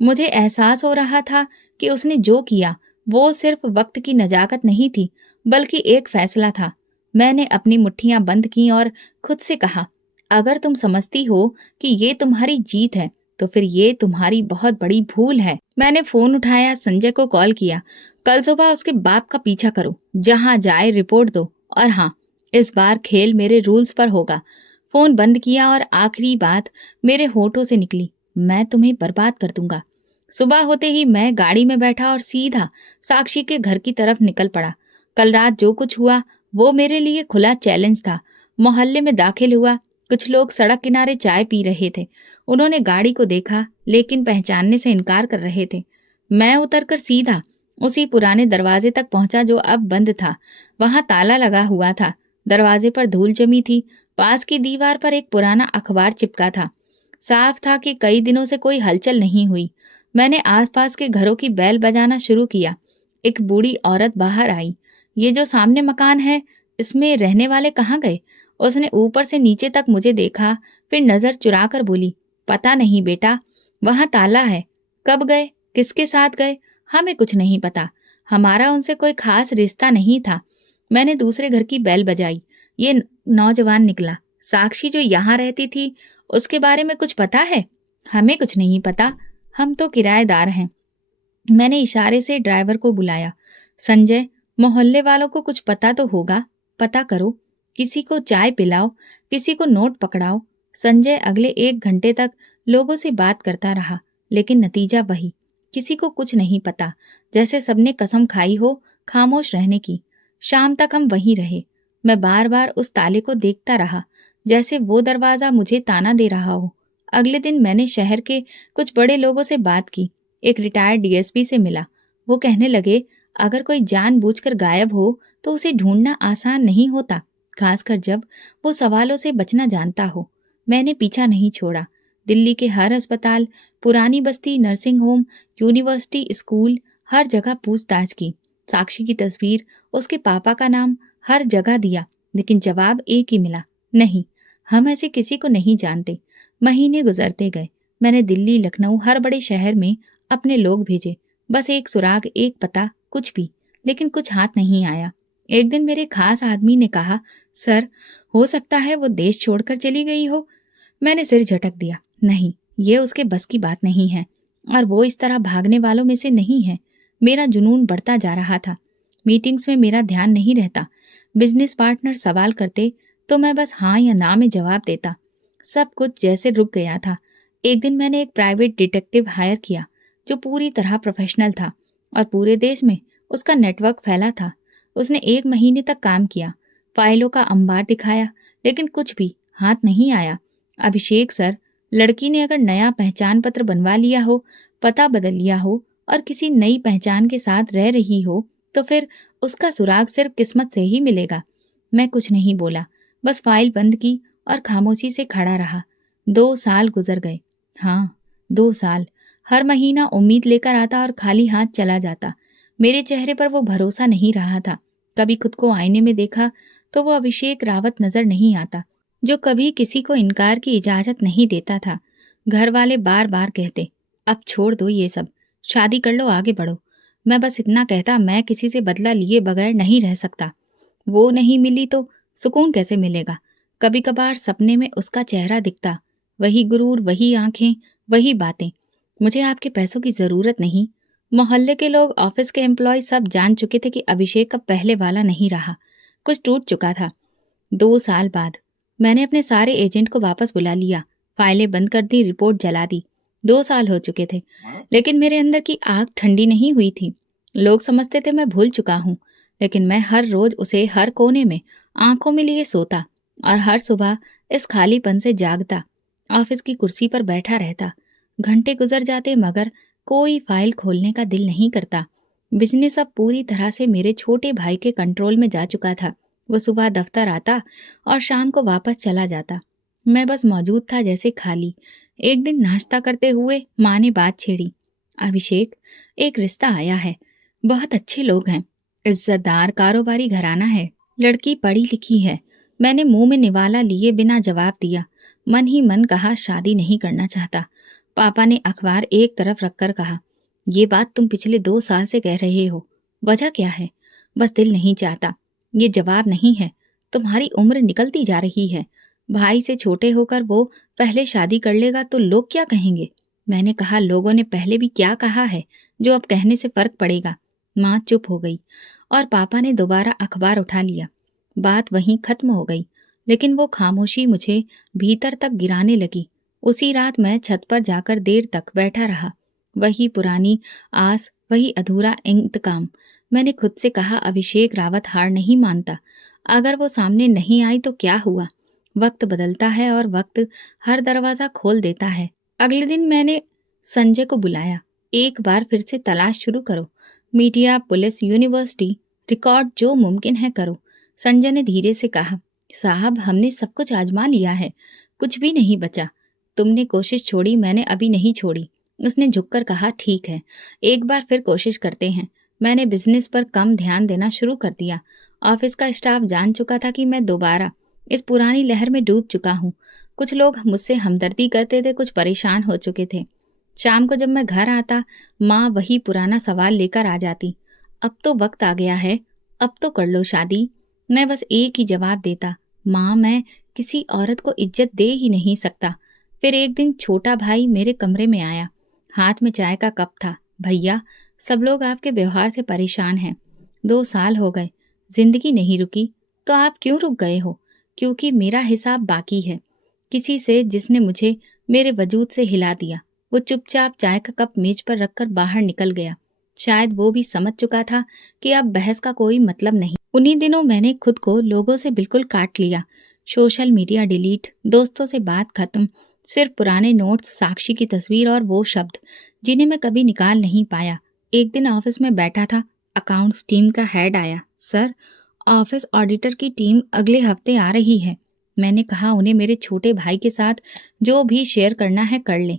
मुझे एहसास हो रहा था कि उसने जो किया वो सिर्फ वक्त की नजाकत नहीं थी, बल्कि एक फैसला था। मैंने अपनी मुट्ठियां बंद की और खुद से कहा, अगर तुम समझती हो कि ये तुम्हारी जीत है, तो फिर ये तुम्हारी बहुत बड़ी भूल है। मैंने फोन उठाया, संजय को कॉल किया। कल सुबह उसके बाप का पीछा करो, जहां जाए रिपोर्ट दो, और हाँ, इस बार खेल मेरे रूल्स पर होगा। फोन बंद किया और आखिरी बात मेरे होठों से निकली, मैं तुम्हें बर्बाद कर दूंगा। सुबह होते ही मैं गाड़ी में बैठा और सीधा साक्षी के घर की तरफ निकल पड़ा। कल रात जो कुछ हुआ वो मेरे लिए खुला चैलेंज था। मोहल्ले में दाखिल हुआ। कुछ लोग सड़क किनारे चाय पी रहे थे। उन्होंने गाड़ी को देखा, लेकिन पहचानने से इनकार कर रहे थे। मैं उतरकर सीधा उसी पुराने दरवाजे तक पहुंचा जो अब बंद था। वहां ताला लगा हुआ था। दरवाजे पर धूल जमी थी। पास की दीवार पर एक पुराना अखबार चिपका था। साफ था कि कई दिनों से कोई हलचल नहीं हुई। मैंने आसपास के घरों की बेल बजाना शुरू किया। एक बूढ़ी औरत बाहर आई। ये जो सामने मकान है, इसमें रहने वाले कहाँ गए? उसने ऊपर से नीचे तक मुझे देखा, फिर नजर चुराकर बोली, पता नहीं बेटा, वहां ताला है। कब गए, किसके साथ गए, हमें कुछ नहीं पता। हमारा उनसे कोई खास रिश्ता नहीं था। मैंने दूसरे घर की बेल बजाई। ये नौजवान निकला। साक्षी जो यहाँ रहती थी, उसके बारे में कुछ पता है? हमें कुछ नहीं पता, हम तो किराएदार हैं। मैंने इशारे से ड्राइवर को बुलाया। संजय, मोहल्ले वालों को कुछ पता तो होगा, पता करो। किसी को चाय पिलाओ, किसी को नोट पकड़ाओ। संजय अगले 1 घंटे तक लोगों से बात करता रहा, लेकिन नतीजा वही, किसी को कुछ नहीं पता। जैसे सबने कसम खाई हो खामोश रहने की। शाम तक हम वहीं रहे। मैं बार बार उस ताले को देखता रहा, जैसे वो दरवाजा मुझे ताना दे रहा हो। अगले दिन मैंने शहर के कुछ बड़े लोगों से बात की। एक रिटायर्ड डीएसपी से मिला। वो कहने लगे, अगर कोई जानबूझकर गायब हो तो उसे ढूंढना आसान नहीं होता, खासकर जब वो सवालों से बचना जानता हो। मैंने पीछा नहीं छोड़ा। दिल्ली के हर अस्पताल, पुरानी बस्ती, नर्सिंग होम, यूनिवर्सिटी, स्कूल, हर जगह पूछताछ की। साक्षी की तस्वीर, उसके पापा का नाम, हर जगह दिया, लेकिन जवाब एक ही मिला, नहीं, हम ऐसे किसी को नहीं जानते। महीने गुजरते गए। मैंने दिल्ली, लखनऊ, हर बड़े शहर में अपने लोग भेजे, बस एक सुराग, एक पता, कुछ भी, लेकिन कुछ हाथ नहीं आया। एक दिन मेरे खास आदमी ने कहा, सर, हो सकता है वो देश छोड़कर चली गई हो। मैंने सिर झटक दिया, नहीं, ये उसके बस की बात नहीं है, और वो इस तरह भागने वालों में से नहीं है। मेरा जुनून बढ़ता जा रहा था। मीटिंग्स में मेरा ध्यान नहीं रहता। बिजनेस पार्टनर सवाल करते तो मैं बस हाँ या ना में जवाब देता। सब कुछ जैसे रुक गया था। एक दिन मैंने एक प्राइवेट डिटेक्टिव हायर किया जो पूरी तरह प्रोफेशनल था और पूरे देश में उसका नेटवर्क फैला था। उसने 1 महीने तक काम किया, फाइलों का अंबार दिखाया, लेकिन कुछ भी हाथ नहीं आया। अभिषेक सर, लड़की ने अगर नया पहचान पत्र बनवा लिया हो, पता बदल लिया हो और किसी नई पहचान के साथ रह रही हो, तो फिर उसका सुराग सिर्फ किस्मत से ही मिलेगा। मैं कुछ नहीं बोला, बस फाइल बंद की और खामोशी से खड़ा रहा। 2 साल गुजर गए। हाँ, 2 साल। हर महीना उम्मीद लेकर आता और खाली हाथ चला जाता। मेरे चेहरे पर वो भरोसा नहीं रहा था। कभी खुद को आईने में देखा तो वो अभिषेक रावत नजर नहीं आता, जो कभी किसी को इनकार की इजाजत नहीं देता था। घर वाले बार बार कहते, अब छोड़ दो ये सब, शादी कर लो, आगे बढ़ो। मैं बस इतना कहता, मैं किसी से बदला लिए बगैर नहीं रह सकता। वो नहीं मिली तो सुकून कैसे मिलेगा? कभी कभार सपने में उसका चेहरा दिखता, वही गुरूर, वही आंखें, वही बातें, मुझे आपके पैसों की ज़रूरत नहीं। मोहल्ले के लोग, ऑफिस के एम्प्लॉय सब जान चुके थे कि अभिषेक का पहले वाला नहीं रहा, कुछ टूट चुका था। 2 साल बाद मैंने अपने सारे एजेंट को वापस बुला लिया, फाइलें बंद कर दी, रिपोर्ट जला दी। 2 साल हो चुके थे, लेकिन मेरे अंदर की आग ठंडी नहीं हुई थी। लोग समझते थे मैं भूल चुका हूँ, लेकिन मैं हर रोज उसे हर कोने में आंखों में लिए सोता और हर सुबह इस खालीपन से जागता। ऑफिस की कुर्सी पर बैठा रहता। घंटे गुजर जाते मगर कोई फाइल खोलने का दिल नहीं करता। बिजनेस अब पूरी तरह से मेरे छोटे भाई के कंट्रोल में जा चुका था। वो सुबह दफ्तर आता और शाम को वापस चला जाता। मैं बस मौजूद था, जैसे खाली। एक दिन नाश्ता करते हुए माँ ने बात छेड़ी, अभिषेक, एक रिश्ता आया है, बहुत अच्छे लोग हैं, इज्जतदार कारोबारी घराना है, लड़की पढ़ी लिखी है। मैंने मुंह में निवाला लिए बिना जवाब दिया। मन ही मन कहा शादी नहीं करना चाहता। पापा ने अखबार एक तरफ रखकर कहा, ये बात तुम पिछले 2 साल से कह रहे हो, वजह क्या है? बस दिल नहीं चाहता। ये जवाब नहीं है, तुम्हारी उम्र निकलती जा रही है। भाई से छोटे होकर वो पहले शादी कर लेगा तो लोग क्या कहेंगे? मैंने कहा, लोगों ने पहले भी क्या कहा है जो अब कहने से फर्क पड़ेगा? माँ चुप हो गई और पापा ने दोबारा अखबार उठा लिया। बात वहीं खत्म हो गई, लेकिन वो खामोशी मुझे भीतर तक गिराने लगी। उसी रात मैं छत पर जाकर देर तक बैठा रहा। वही पुरानी आस, वही अधूरा इंतकाम। मैंने खुद से कहा, अभिषेक रावत हार नहीं मानता। अगर वो सामने नहीं आई तो क्या हुआ? वक्त बदलता है और वक्त हर दरवाजा खोल देता है। अगले दिन मैंने संजय को बुलाया। एक बार फिर से तलाश शुरू करो। मीडिया, पुलिस, यूनिवर्सिटी, रिकॉर्ड, जो मुमकिन है करो। संजय ने धीरे से कहा, साहब, हमने सब कुछ आजमा लिया है, कुछ भी नहीं बचा। तुमने कोशिश छोड़ी, मैंने अभी नहीं छोड़ी। उसने झुककर कहा, ठीक है, एक बार फिर कोशिश करते हैं। मैंने बिजनेस पर कम ध्यान देना शुरू कर दिया। ऑफिस का स्टाफ जान चुका था कि मैं दोबारा इस पुरानी लहर में डूब चुका हूँ। कुछ लोग मुझसे हमदर्दी करते थे, कुछ परेशान हो चुके थे। शाम को जब मैं घर आता, माँ वही पुराना सवाल लेकर आ जाती, अब तो वक्त आ गया है, अब तो कर लो शादी। मैं बस एक ही जवाब देता, माँ, मैं किसी औरत को इज्जत दे ही नहीं सकता। फिर एक दिन छोटा भाई मेरे कमरे में आया, हाथ में चाय का कप था। भैया, सब लोग आपके व्यवहार से परेशान हैं। 2 साल हो गए, जिंदगी नहीं रुकी, तो आप क्यों रुक गए हो? क्योंकि मेरा हिसाब बाकी है, किसी से जिसने मुझे मेरे वजूद से हिला दिया। वो चुपचाप चाय का कप मेज पर रखकर बाहर निकल गया। शायद वो भी समझ चुका था कि अब बहस का कोई मतलब नहीं। उन्हीं दिनों मैंने खुद को लोगों से बिल्कुल काट लिया। सोशल मीडिया डिलीट, दोस्तों से बात खत्म, सिर्फ पुराने नोट्स, साक्षी की तस्वीर और वो शब्द जिन्हें मैं कभी निकाल नहीं पाया। एक दिन ऑफिस में बैठा था, अकाउंट्स टीम का हेड आया। सर, ऑफिस ऑडिटर की टीम अगले हफ्ते आ रही है। मैंने कहा, उन्हें मेरे छोटे भाई के साथ जो भी शेयर करना है कर लें।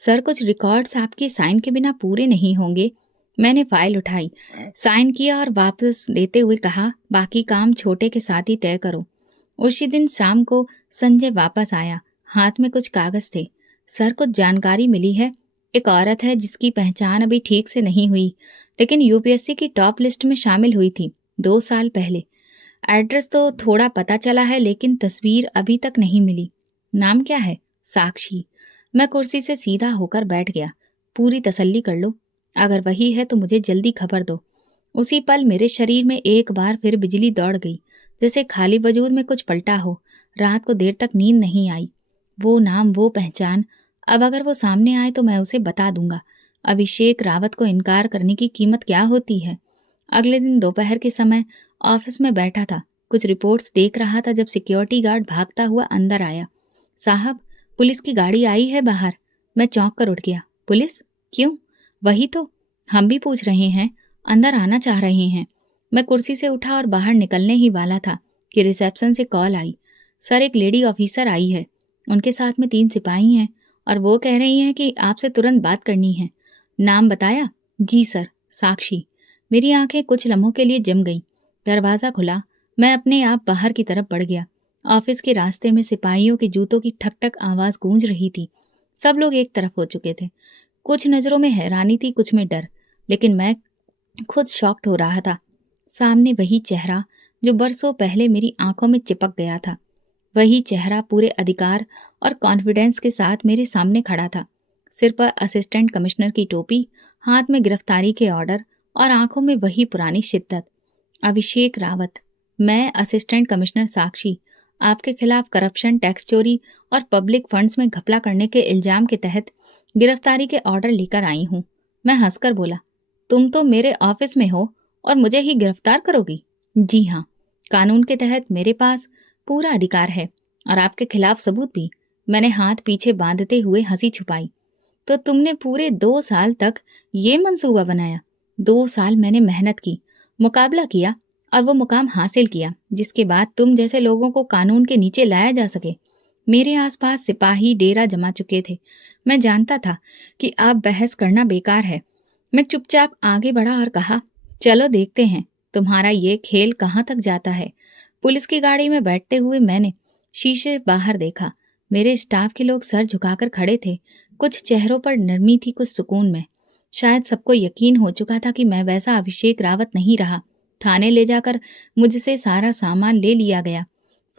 सर, कुछ रिकॉर्ड्स आपके साइन के बिना पूरे नहीं होंगे। मैंने फाइल उठाई, साइन किया और वापस देते हुए कहा, बाकी काम छोटे के साथ ही तय करो। उसी दिन शाम को संजय वापस आया, हाथ में कुछ कागज थे। सर, कुछ जानकारी मिली है। एक औरत है जिसकी पहचान अभी ठीक से नहीं हुई, लेकिन यूपीएससी की टॉप लिस्ट में शामिल हुई थी 2 साल पहले। एड्रेस तो थोड़ा पता चला है, लेकिन तस्वीर अभी तक नहीं मिली। नाम क्या है? साक्षी। मैं कुर्सी से सीधा होकर बैठ गया। पूरी तसल्ली कर लो, अगर वही है तो मुझे जल्दी खबर दो। उसी पल मेरे शरीर में एक बार फिर बिजली दौड़ गई, जैसे खाली वजूद में कुछ पलटा हो। रात को देर तक नींद नहीं आई। वो नाम, वो पहचान, अब अगर वो सामने आए तो मैं उसे बता दूंगा अभिषेक रावत को इनकार करने की कीमत क्या होती है। अगले दिन दोपहर के समय ऑफिस में बैठा था, कुछ रिपोर्ट्स देख रहा था जब सिक्योरिटी गार्ड भागता हुआ अंदर आया। साहब, पुलिस की गाड़ी आई है बाहर। मैं चौंक कर उठ गया। पुलिस? क्यों? वही तो हम भी पूछ रहे हैं, अंदर आना चाह रहे हैं। मैं कुर्सी से उठा और बाहर निकलने ही वाला था कि रिसेप्शन से कॉल आई। सर, एक लेडी ऑफिसर आई है, उनके साथ में 3 सिपाही हैं और वो कह रही हैं कि आपसे तुरंत बात करनी है। नाम बताया? जी सर, साक्षी। मेरी आंखें कुछ लम्हों के लिए जम गईं। दरवाज़ा खुला, मैं अपने आप बाहर की तरफ बढ़ गया। ऑफिस के रास्ते में सिपाहियों के जूतों की ठक ठक आवाज़ गूंज रही थी। सब लोग एक तरफ हो चुके थे। कुछ नज़रों में हैरानी थी, कुछ में डर, लेकिन मैं खुद शॉक्ड हो रहा था। सामने वही चेहरा जो बरसों पहले मेरी आंखों में चिपक गया था। वही चेहरा पूरे अधिकार और कॉन्फिडेंस के साथ मेरे सामने खड़ा था। सिर पर असिस्टेंट कमिश्नर की टोपी, हाथ में गिरफ्तारी के ऑर्डर और आंखों में वही पुरानी शिद्दत। अभिषेक रावत, मैं असिस्टेंट कमिश्नर साक्षी आपके खिलाफ करप्शन, टैक्स चोरी और पब्लिक फंड्स में घपला करने के इल्जाम के तहत गिरफ्तारी के ऑर्डर लेकर आई हूँ। मैं हंसकर बोला, तुम तो मेरे ऑफिस में हो और मुझे ही गिरफ्तार करोगी? जी हाँ, कानून के तहत मेरे पास पूरा अधिकार है और आपके खिलाफ सबूत भी। मैंने हाथ पीछे बांधते हुए हंसी छुपाई। तो तुमने पूरे 2 साल तक ये मंसूबा बनाया? 2 साल मैंने मेहनत की, मुकाबला किया और वो मुकाम हासिल किया जिसके बाद तुम जैसे लोगों को कानून के नीचे लाया जा सके। मेरे आसपास सिपाही डेरा जमा चुके थे। मैं जानता था कि अब बहस करना बेकार है। मैं चुपचाप आगे बढ़ा और कहा, चलो देखते हैं तुम्हारा ये खेल कहाँ तक जाता है। पुलिस की गाड़ी में बैठते हुए मैंने शीशे बाहर देखा। मेरे स्टाफ के लोग सर झुकाकर खड़े थे। कुछ चेहरों पर नरमी थी, कुछ सुकून में। शायद सबको यकीन हो चुका था कि मैं वैसा अभिषेक रावत नहीं रहा। थाने ले जाकर मुझसे सारा सामान ले लिया गया।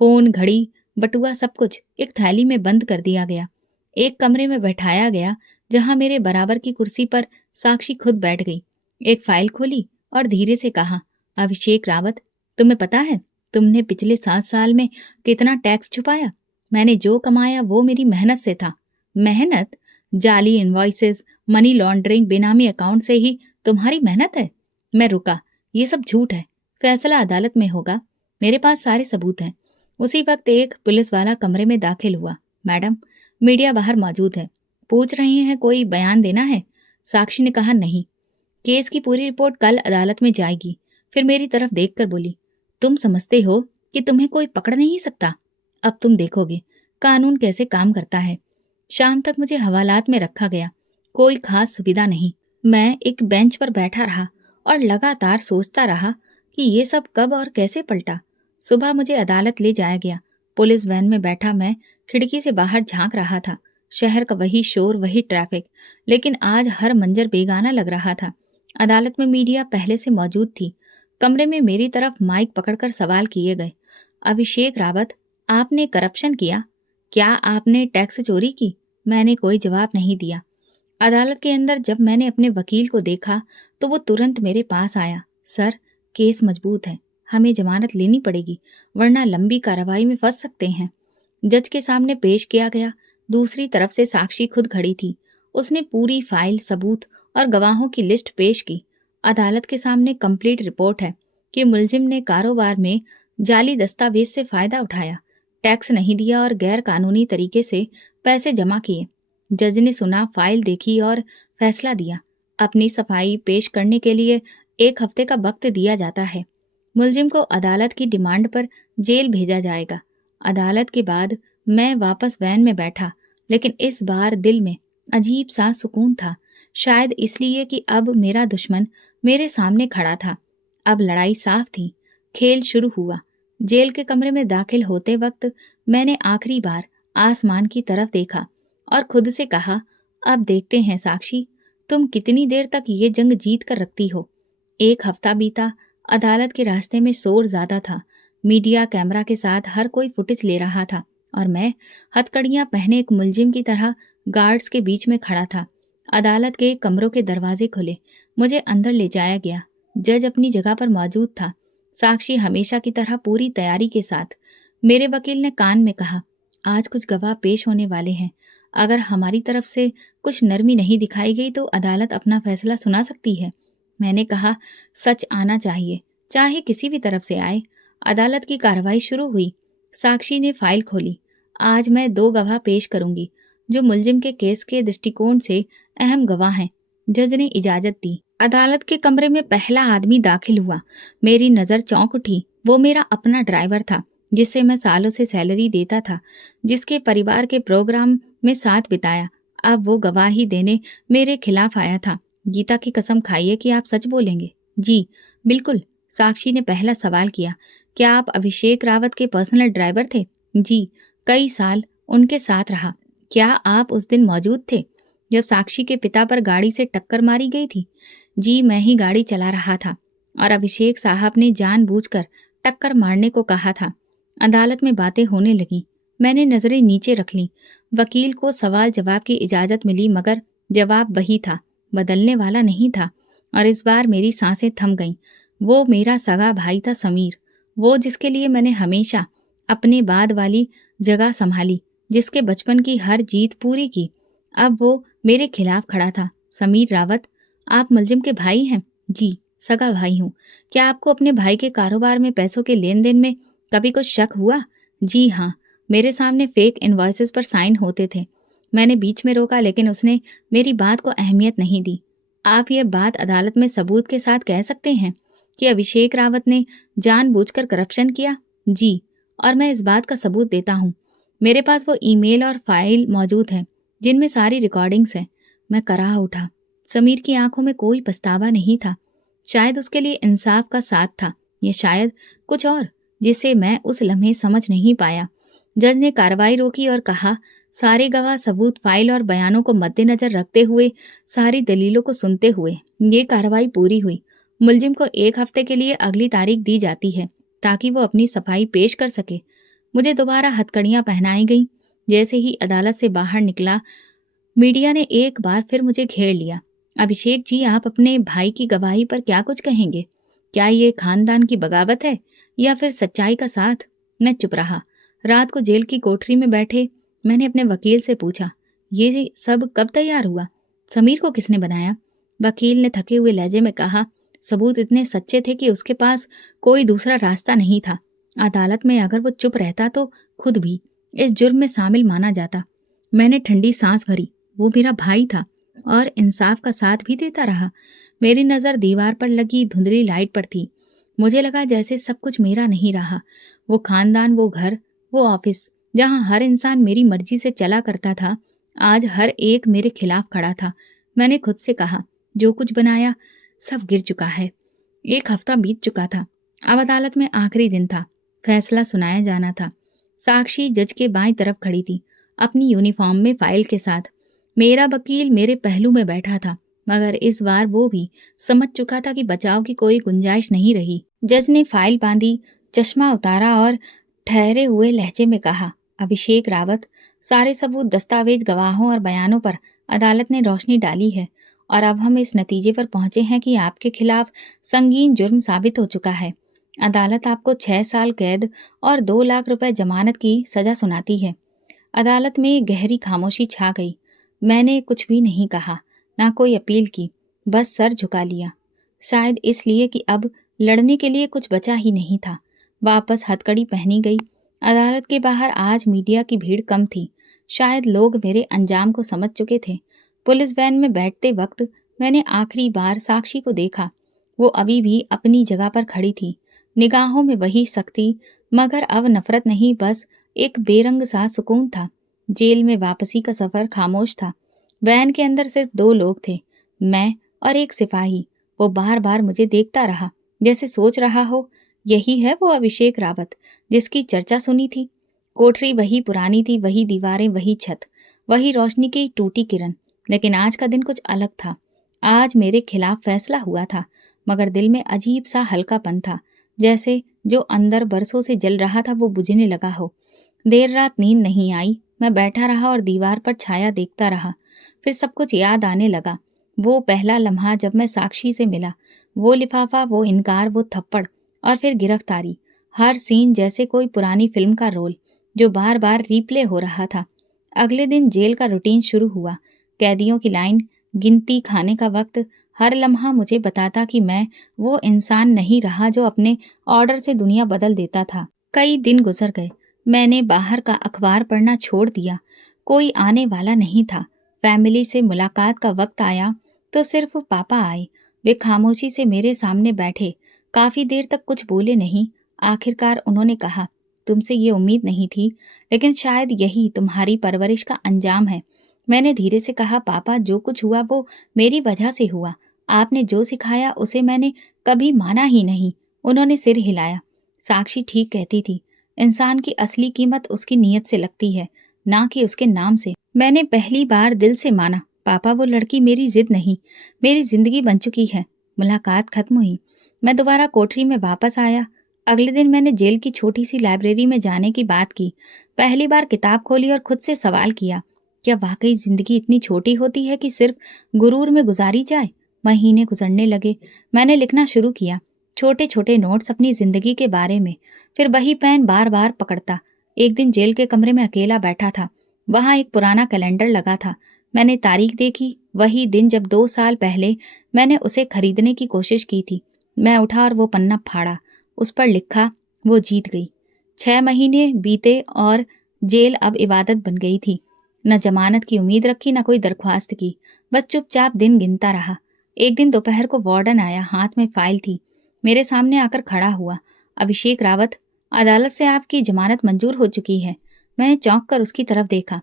फोन, घड़ी, बटुआ सब कुछ एक थैली में बंद कर दिया गया। एक कमरे में बैठाया गया जहां मेरे बराबर की कुर्सी पर साक्षी खुद बैठ गई। एक फाइल खोली और धीरे से कहा, अभिषेक रावत, तुम्हें पता है तुमने पिछले 7 साल में कितना टैक्स छुपाया? मैंने जो कमाया वो मेरी मेहनत से था। मेहनत? जाली इनवॉइसेस, मनी लॉन्ड्रिंग, बेनामी अकाउंट से ही तुम्हारी मेहनत है? मैं रुका। ये सब झूठ है। फैसला अदालत में होगा। मेरे पास सारे सबूत हैं। उसी वक्त एक पुलिस वाला कमरे में दाखिल हुआ। मैडम, मीडिया बाहर मौजूद है। पूछ रही हैं कोई बयान देना है? साक्षी ने कहा, नहीं। केस की पूरी रिपोर्ट कल अदालत में जाएगी। फिर मेरी तरफ देखकर बोली, तुम समझते हो कि तुम्हें कोई पकड़ नहीं सकता? अब तुम देखोगे कानून कैसे काम करता है। शाम तक मुझे हवालात में रखा गया। कोई खास सुविधा नहीं। मैं एक बेंच पर बैठा रहा और लगातार सोचता रहा कि ये सब कब और कैसे पलटा। सुबह मुझे अदालत ले जाया गया। पुलिस वैन में बैठा मैं खिड़की से बाहर झांक रहा था। शहर का वही शोर, वही ट्रैफिक, लेकिन आज हर मंजर बेगाना लग रहा था। अदालत में मीडिया पहले से मौजूद थी। कमरे में मेरी तरफ माइक पकड़कर सवाल किए गए। अभिषेक रावत, आपने करप्शन किया? क्या आपने टैक्स चोरी की? मैंने कोई जवाब नहीं दिया। अदालत के अंदर जब मैंने अपने वकील को देखा तो वो तुरंत मेरे पास आया। सर, केस मजबूत है, हमें जमानत लेनी पड़ेगी वरना लंबी कार्रवाई में फंस सकते हैं। जज के सामने पेश किया गया। दूसरी तरफ से साक्षी खुद खड़ी थी। उसने पूरी फाइल, सबूत और गवाहों की लिस्ट पेश की। अदालत के सामने कंप्लीट रिपोर्ट है कि मुलजिम ने कारोबार में जाली दस्तावेज से फायदा उठाया, टैक्स नहीं दिया और गैर कानूनी तरीके से पैसे जमा किए। जज ने सुना, फाइल देखी और फैसला दिया। अपनी सफाई पेश करने के लिए 1 हफ्ते का वक्त दिया जाता है। मुलजिम को अदालत की डिमांड पर जेल भेजा जाएगा। अदालत के बाद मैं वापस वैन में बैठा, लेकिन इस बार दिल में अजीब सा सुकून था। शायद इसलिए कि अब मेरा दुश्मन मेरे सामने खड़ा था। अब लड़ाई साफ थी। खेल शुरू हुआ। जेल के कमरे में दाखिल होते वक्त मैंने आखिरी बार आसमान की तरफ देखा और खुद से कहा, अब देखते हैं साक्षी, तुम कितनी देर तक ये जंग जीत कर रखती हो। 1 हफ्ता बीता। अदालत के रास्ते में शोर ज्यादा था। मीडिया कैमरा के साथ हर कोई फुटेज ले रहा था और मैं हथकड़ियां पहने एक मुलजिम की तरह गार्ड्स के बीच में खड़ा था। अदालत के कमरों के दरवाजे खुले। मुझे अंदर ले जाया गया। जज अपनी जगह पर मौजूद था। साक्षी हमेशा की तरह पूरी तैयारी के साथ। मेरे वकील ने कान में कहा, आज कुछ गवाह पेश होने वाले हैं। अगर हमारी तरफ से कुछ नरमी नहीं दिखाई गई तो अदालत अपना फैसला सुना सकती है। मैंने कहा, सच आना चाहिए, चाहे किसी भी तरफ से आए। अदालत की कार्रवाई शुरू हुई। साक्षी ने फाइल खोली। आज मैं 2 गवाह पेश करूंगी जो मुलजिम के केस के दृष्टिकोण से अहम गवाह हैं। जज ने इजाजत दी। अदालत के कमरे में पहला आदमी दाखिल हुआ। मेरी नजर चौंक उठी। वो मेरा अपना ड्राइवर था, जिसे मैं सालों से सैलरी देता था, जिसके परिवार के प्रोग्राम में साथ बिताया। अब वो गवाही देने मेरे खिलाफ आया था। गीता की कसम खाइए कि आप सच बोलेंगे। जी बिल्कुल। साक्षी ने पहला सवाल किया, क्या आप अभिषेक रावत के पर्सनल ड्राइवर थे? जी, कई साल उनके साथ रहा। क्या आप उस दिन मौजूद थे जब साक्षी के पिता पर गाड़ी से टक्कर मारी गई थी? जी, मैं ही गाड़ी चला रहा था और अभिषेक साहब ने जानबूझकर टक्कर मारने को कहा था। अदालत में बातें होने लगी। मैंने नजरें नीचे रख लीं। वकील को सवाल जवाब की इजाजत मिली, मगर जवाब वही था, बदलने वाला नहीं था। और इस बार मेरी सांसें थम गईं। वो मेरा सगा भाई था, समीर। वो जिसके लिए मैंने हमेशा अपने बाद वाली जगह संभाली, जिसके बचपन की हर जीत पूरी की। अब वो मेरे खिलाफ खड़ा था। समीर रावत, आप मुलजिम के भाई हैं? जी, सगा भाई हूँ। क्या आपको अपने भाई के कारोबार में पैसों के लेन देन में कभी कुछ शक हुआ? जी हाँ, मेरे सामने फेक इनवॉइसेस पर साइन होते थे। मैंने बीच में रोका, लेकिन उसने मेरी बात को अहमियत नहीं दी। आप ये बात अदालत में सबूत के साथ कह सकते हैं कि अभिषेक रावत ने जानबूझकर करप्शन किया? जी, और मैं इस बात का सबूत देता हूँ। मेरे पास वो ईमेल और फाइल मौजूद हैं जिनमें सारी रिकॉर्डिंग्स हैं। मैं कराह उठा। समीर की आंखों में कोई पछतावा नहीं था। शायद उसके लिए इंसाफ का साथ था, या शायद कुछ और जिसे मैं उस लम्हे समझ नहीं पाया। जज ने कार्रवाई रोकी और कहा, सारे गवाह, सबूत, फाइल और बयानों को मद्देनजर रखते हुए, सारी दलीलों को सुनते हुए ये कार्रवाई पूरी हुई। मुलजिम को 1 हफ्ते के लिए अगली तारीख दी जाती है ताकि वो अपनी सफाई पेश कर सके। मुझे दोबारा हथकड़ियां पहनाई गईं। जैसे ही अदालत से बाहर निकला, मीडिया ने एक बार फिर मुझे घेर लिया। अभिषेक जी, आप अपने भाई की गवाही पर क्या कुछ कहेंगे? क्या ये खानदान की बगावत है या फिर सच्चाई का साथ? मैं चुप रहा। रात को जेल की कोठरी में बैठे मैंने अपने वकील से पूछा, ये सब कब तैयार हुआ? समीर को किसने बनाया? वकील ने थके हुए लहजे में कहा, सबूत इतने सच्चे थे कि उसके पास कोई दूसरा रास्ता नहीं था। अदालत में अगर वो चुप रहता तो खुद भी इस जुर्म में शामिल माना जाता। मैंने ठंडी सांस भरी। वो मेरा भाई था और इंसाफ का साथ भी देता रहा। मेरी नज़र दीवार पर लगी धुंधली लाइट पर थी। मुझे लगा जैसे सब कुछ मेरा नहीं रहा। वो खानदान, वो घर, वो ऑफिस, जहाँ हर इंसान मेरी मर्जी से चला करता था, आज हर एक मेरे खिलाफ खड़ा था। मैंने खुद से कहा, जो कुछ बनाया सब गिर चुका है। 1 हफ्ता बीत चुका था। अब अदालत में आखिरी दिन था। फैसला सुनाया जाना था। साक्षी जज के बाईं तरफ खड़ी थी, अपनी यूनिफॉर्म में फाइल के साथ। मेरा वकील मेरे पहलू में बैठा था, मगर इस बार वो भी समझ चुका था कि बचाव की कोई गुंजाइश नहीं रही। जज ने फाइल बांधी, चश्मा उतारा और ठहरे हुए लहजे में कहा, अभिषेक रावत, सारे सबूत, दस्तावेज, गवाहों और बयानों पर अदालत ने रोशनी डाली है और अब हम इस नतीजे पर पहुंचे हैं कि आपके खिलाफ संगीन जुर्म साबित हो चुका है। अदालत आपको 6 साल कैद और 2 लाख रुपए जमानत की सजा सुनाती है। अदालत में गहरी खामोशी छा गई। मैंने कुछ भी नहीं कहा, ना कोई अपील की, बस सर झुका लिया। शायद इसलिए कि अब लड़ने के लिए कुछ बचा ही नहीं था। वापस हथकड़ी पहनी गई। अदालत के बाहर आज मीडिया की भीड़ कम थी। शायद लोग मेरे अंजाम को समझ चुके थे। पुलिस वैन में बैठते वक्त मैंने आखिरी बार साक्षी को देखा। वो अभी भी अपनी जगह पर खड़ी थी, निगाहों में वही सख्ती, मगर अब नफरत नहीं, बस एक बेरंग सा सुकून था। जेल में वापसी का सफर खामोश था। वैन के अंदर सिर्फ 2 लोग थे, मैं और एक सिपाही। वो बार बार मुझे देखता रहा, जैसे सोच रहा हो, यही है वो अभिषेक रावत जिसकी चर्चा सुनी थी। कोठरी वही पुरानी थी, वही दीवारें, वही छत, वही रोशनी की टूटी किरण। लेकिन आज का दिन कुछ अलग था। आज मेरे खिलाफ फैसला हुआ था, मगर दिल में अजीब सा हल्कापन था, जैसे जो अंदर बरसों से जल रहा था वो बुझने लगा हो। देर रात नींद नहीं आई। मैं बैठा रहा और दीवार पर छाया देखता रहा। फिर सब कुछ याद आने लगा। वो पहला लम्हा जब मैं साक्षी से मिला, वो लिफाफा, वो इनकार, वो थप्पड़ और फिर गिरफ्तारी। हर सीन जैसे कोई पुरानी फिल्म का रोल जो बार बार रिप्ले हो रहा था। अगले दिन जेल का रूटीन शुरू हुआ। कैदियों की लाइन, गिनती, खाने का वक्त, हर लम्हा मुझे बताता कि मैं वो इंसान नहीं रहा जो अपने ऑर्डर से दुनिया बदल देता था। कई दिन गुजर गए। मैंने बाहर का अखबार पढ़ना छोड़ दिया। कोई आने वाला नहीं था। फैमिली से मुलाकात का वक्त आया तो सिर्फ पापा आए। वे खामोशी से मेरे सामने बैठे, काफी देर तक कुछ बोले नहीं। आखिरकार उन्होंने कहा, तुमसे ये उम्मीद नहीं थी, लेकिन शायद यही तुम्हारी परवरिश का अंजाम है। मैंने धीरे से कहा, पापा, जो कुछ हुआ वो मेरी वजह से हुआ। आपने जो सिखाया उसे मैंने कभी माना ही नहीं। उन्होंने सिर हिलाया। साक्षी ठीक कहती थी, इंसान की असली कीमत उसकी नीयत से लगती है, ना कि उसके नाम से। मैंने पहली बार दिल से माना, पापा, वो लड़की मेरी जिद नहीं, मेरी जिंदगी बन चुकी है। मुलाकात खत्म हुई। मैं दोबारा कोठरी में वापस आया। अगले दिन मैंने जेल की छोटी सी लाइब्रेरी में जाने की बात की। पहली बार किताब खोली और खुद से सवाल किया, क्या वाकई जिंदगी इतनी छोटी होती है कि सिर्फ गुरूर में गुजारी जाए? महीने गुजरने लगे। मैंने लिखना शुरू किया, छोटे छोटे नोट्स अपनी जिंदगी के बारे में। फिर वही पेन बार बार पकड़ता। एक दिन जेल के कमरे में अकेला बैठा था। वहां एक पुराना कैलेंडर लगा था। मैंने तारीख देखी, वही दिन जब 2 साल पहले मैंने उसे खरीदने की कोशिश की थी। मैं उठा और वो पन्ना फाड़ा। उस पर लिखा, वो जीत गई। 6 महीने बीते और जेल अब इबादत बन गई थी। न जमानत की उम्मीद रखी, न कोई दरख्वास्त की। बस चुपचाप दिन गिनता रहा। एक दिन दोपहर को वार्डन आया, हाथ में फाइल थी। मेरे सामने आकर खड़ा हुआ। अभिषेक रावत, अदालत से आपकी जमानत मंजूर हो चुकी है। मैंने चौंक कर उसकी तरफ देखा।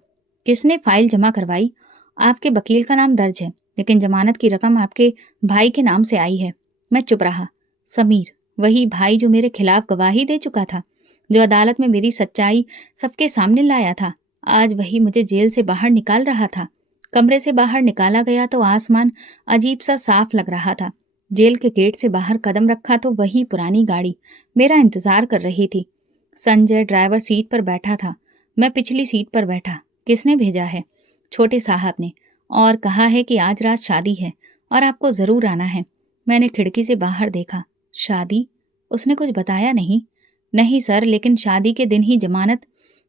किसने फाइल जमा करवाई? आपके वकील का नाम दर्ज है, लेकिन जमानत की रकम आपके भाई के नाम से आई है। मैं चुप रहा। समीर, वही भाई जो मेरे खिलाफ गवाही दे चुका था, जो अदालत में मेरी सच्चाई सबके सामने लाया था, आज वही मुझे जेल से बाहर निकाल रहा था। कमरे से बाहर निकाला गया तो आसमान अजीब सा साफ लग रहा था। जेल के गेट से बाहर कदम रखा तो वही पुरानी गाड़ी मेरा इंतजार कर रही थी। संजय ड्राइवर सीट पर बैठा था। मैं पिछली सीट पर बैठा। किसने भेजा है? छोटे साहब ने, और कहा है कि आज रात शादी है और आपको जरूर आना है। मैंने खिड़की से बाहर देखा। शादी? उसने कुछ बताया नहीं? नहीं सर, लेकिन शादी के दिन ही जमानत,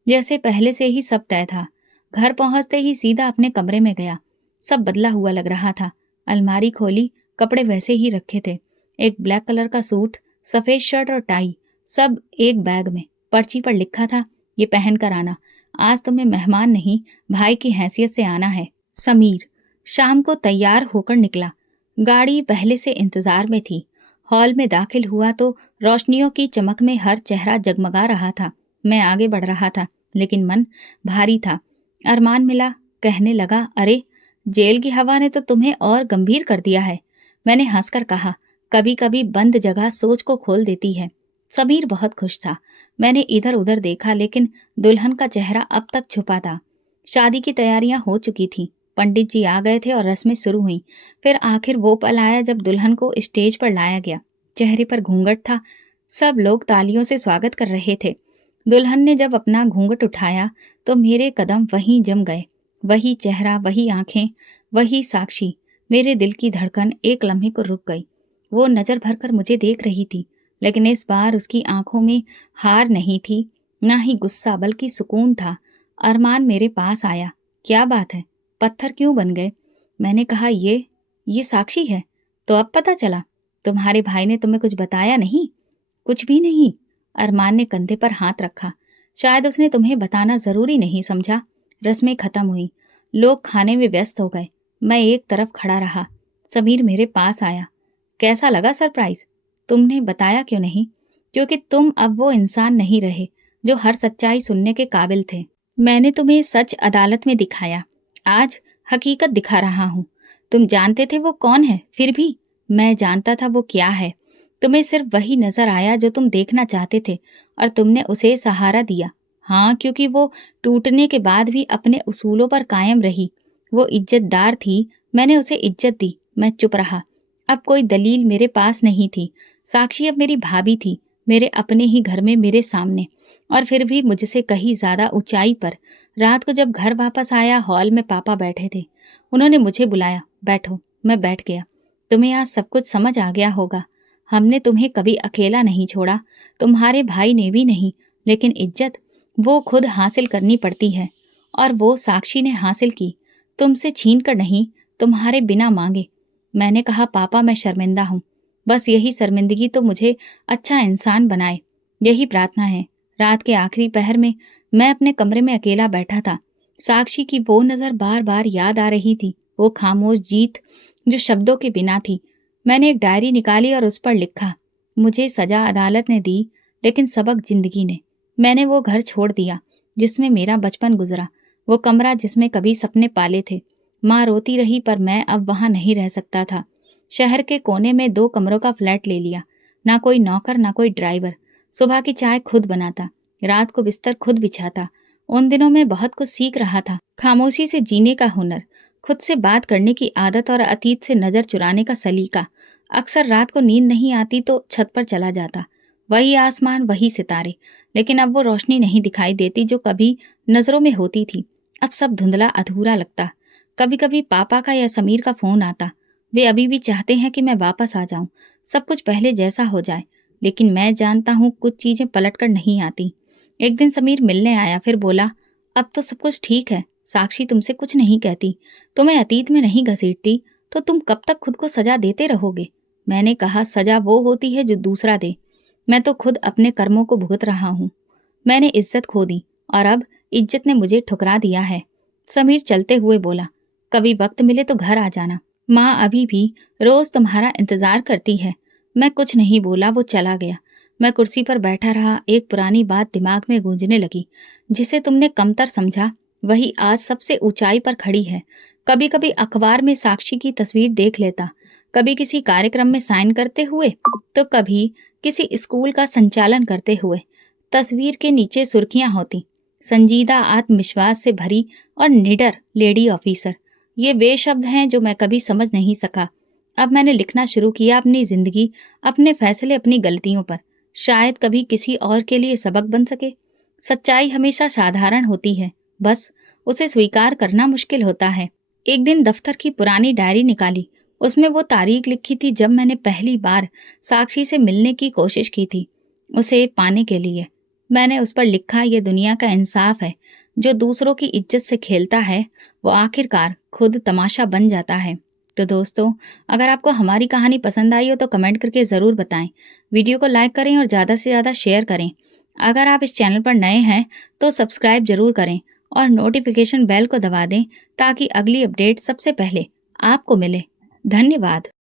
जैसे पहले से ही सब तय था। घर पहुंचते ही सीधा अपने कमरे में गया। सब बदला हुआ लग रहा था। अलमारी खोली, कपड़े वैसे ही रखे थे। एक ब्लैक कलर का सूट, सफेद शर्ट और टाई, सब एक बैग में। पर्ची पर लिखा था, ये पहन कर आना। आज तुम्हें मेहमान नहीं, भाई की हैसियत से आना है। समीर शाम को तैयार होकर निकला। गाड़ी पहले से इंतजार में थी। हॉल में दाखिल हुआ तो रोशनियों की चमक में हर चेहरा जगमगा रहा था। मैं आगे बढ़ रहा था, लेकिन मन भारी था। अरमान मिला, कहने लगा, अरे जेल की हवा ने तो तुम्हें और गंभीर कर दिया है। मैंने हंसकर कहा, कभी कभी बंद जगह सोच को खोल देती है। समीर बहुत खुश था। मैंने इधर उधर देखा, लेकिन दुल्हन का चेहरा अब तक छुपा था। शादी की तैयारियां हो चुकी थीं। पंडित जी आ गए थे और रस्में शुरू हुई। फिर आखिर वो पल आया जब दुल्हन को स्टेज पर लाया गया। चेहरे पर घूंघट था। सब लोग तालियों से स्वागत कर रहे थे। दुल्हन ने जब अपना घूंघट उठाया तो मेरे कदम वहीं जम गए। वही चेहरा, वही आंखें, वही साक्षी। मेरे दिल की धड़कन एक लम्हे को रुक गई। वो नजर भरकर मुझे देख रही थी, लेकिन इस बार उसकी आंखों में हार नहीं थी, ना ही गुस्सा, बल्कि सुकून था। अरमान मेरे पास आया। क्या बात है, पत्थर क्यों बन गए? मैंने कहा, ये साक्षी है। तो अब पता चला? तुम्हारे भाई ने तुम्हें कुछ बताया नहीं? कुछ भी नहीं। अरमान ने कंधे पर हाथ रखा। शायद उसने तुम्हें बताना जरूरी नहीं समझा। रस्में खत्म हुई। लोग खाने में व्यस्त हो गए। मैं एक तरफ खड़ा रहा। समीर मेरे पास आया। कैसा लगा सरप्राइज? तुमने बताया क्यों नहीं? क्योंकि तुम अब वो इंसान नहीं रहे जो हर सच्चाई सुनने के काबिल थे। मैंने तुम्हें सच अदालत में दिखाया। आज हकीकत दिखा रहा हूँ। तुम जानते थे वो कौन है, फिर भी मैं जानता था वो क्या है। तुम्हें सिर्फ वही नजर आया जो तुम देखना चाहते थे, और तुमने उसे सहारा दिया। हाँ, क्योंकि वो टूटने के बाद भी अपने उसूलों पर कायम रही। वो इज्जतदार थी, मैंने उसे इज्जत दी। मैं चुप रहा। अब कोई दलील मेरे पास नहीं थी। साक्षी अब मेरी भाभी थी, मेरे अपने ही घर में, मेरे सामने, और फिर भी मुझसे कहीं ज्यादा ऊंचाई पर। रात को जब घर वापस आया, हॉल में पापा बैठे थे। उन्होंने मुझे बुलाया, बैठो। मैं बैठ गया। तुम्हें आज सब कुछ समझ आ गया होगा। हमने तुम्हें कभी अकेला नहीं छोड़ा, तुम्हारे भाई ने भी नहीं, लेकिन इज्जत वो खुद हासिल करनी पड़ती है, और वो साक्षी ने हासिल की, तुमसे छीन कर नहीं, तुम्हारे बिना मांगे। मैंने कहा, पापा मैं शर्मिंदा हूँ। बस यही शर्मिंदगी तो मुझे अच्छा इंसान बनाए, यही प्रार्थना है। रात के आखिरी पहर में मैं अपने कमरे में अकेला बैठा था। साक्षी की वो नजर बार बार याद आ रही थी, वो खामोश जीत जो शब्दों के बिना थी। मैंने एक डायरी निकाली और उस पर लिखा, मुझे सजा अदालत ने दी, लेकिन सबक जिंदगी ने। मैंने वो घर छोड़ दिया जिसमें मेरा बचपन गुजरा, वो कमरा जिसमें कभी सपने पाले थे। माँ रोती रही, पर मैं अब वहां नहीं रह सकता था। शहर के कोने में 2 कमरों का फ्लैट ले लिया। ना कोई नौकर, ना कोई ड्राइवर। सुबह की चाय खुद बनाता, रात को बिस्तर खुद बिछाता। उन दिनों में बहुत कुछ सीख रहा था। खामोशी से जीने का हुनर, खुद से बात करने की आदत, और अतीत से नजर चुराने का सलीका। अक्सर रात को नींद नहीं आती तो छत पर चला जाता। वही आसमान, वही सितारे, लेकिन अब वो रोशनी नहीं दिखाई देती जो कभी नजरों में होती थी। अब सब धुंधला अधूरा लगता। कभी कभी पापा का या समीर का फोन आता। वे अभी भी चाहते हैं कि मैं वापस आ जाऊं, सब कुछ पहले जैसा हो जाए। लेकिन मैं जानता हूं कुछ चीजें पलट कर नहीं आती। एक दिन समीर मिलने आया, फिर बोला, अब तो सब कुछ ठीक है, साक्षी तुमसे कुछ नहीं कहती, तुम्हें अतीत में नहीं घसीटती, तो तुम कब तक खुद को सजा देते रहोगे। मैंने कहा, सजा वो होती है जो दूसरा दे, मैं तो खुद अपने कर्मों को भुगत रहा हूँ। मैंने इज्जत खो दी और अब इज्जत ने मुझे ठुकरा दिया है। समीर चलते हुए बोला, कभी वक्त मिले तो घर आ जाना, माँ अभी भी रोज तुम्हारा इंतजार करती है। मैं कुछ नहीं बोला, वो चला गया। मैं कुर्सी पर बैठा रहा। एक पुरानी बात दिमाग में गूंजने लगी। जिसे तुमने कमतर समझा वही आज सबसे ऊंचाई पर खड़ी है। कभी कभी अखबार में साक्षी की तस्वीर देख लेता, कभी किसी कार्यक्रम में साइन करते हुए, तो कभी किसी स्कूल का संचालन करते हुए। तस्वीर के नीचे सुर्खियां होती, संजीदा, आत्मविश्वास से भरी और निडर लेडी ऑफिसर। ये वे शब्द हैं जो मैं कभी समझ नहीं सका। अब मैंने लिखना शुरू किया अपनी जिंदगी, अपने फैसले, अपनी गलतियों पर। शायद कभी किसी और के लिए सबक बन सके। सच्चाई हमेशा साधारण होती है, बस उसे स्वीकार करना मुश्किल होता है। एक दिन दफ्तर की पुरानी डायरी निकाली। उसमें वो तारीख लिखी थी जब मैंने पहली बार साक्षी से मिलने की कोशिश की थी, उसे पाने के लिए। मैंने उस पर लिखा, ये दुनिया का इंसाफ है, जो दूसरों की इज्जत से खेलता है वो आखिरकार खुद तमाशा बन जाता है। तो दोस्तों, अगर आपको हमारी कहानी पसंद आई हो तो कमेंट करके ज़रूर बताएं। वीडियो को लाइक करें और ज़्यादा से ज़्यादा शेयर करें। अगर आप इस चैनल पर नए हैं तो सब्सक्राइब जरूर करें और नोटिफिकेशन बेल को दबा दें ताकि अगली अपडेट सबसे पहले आपको मिले। धन्यवाद।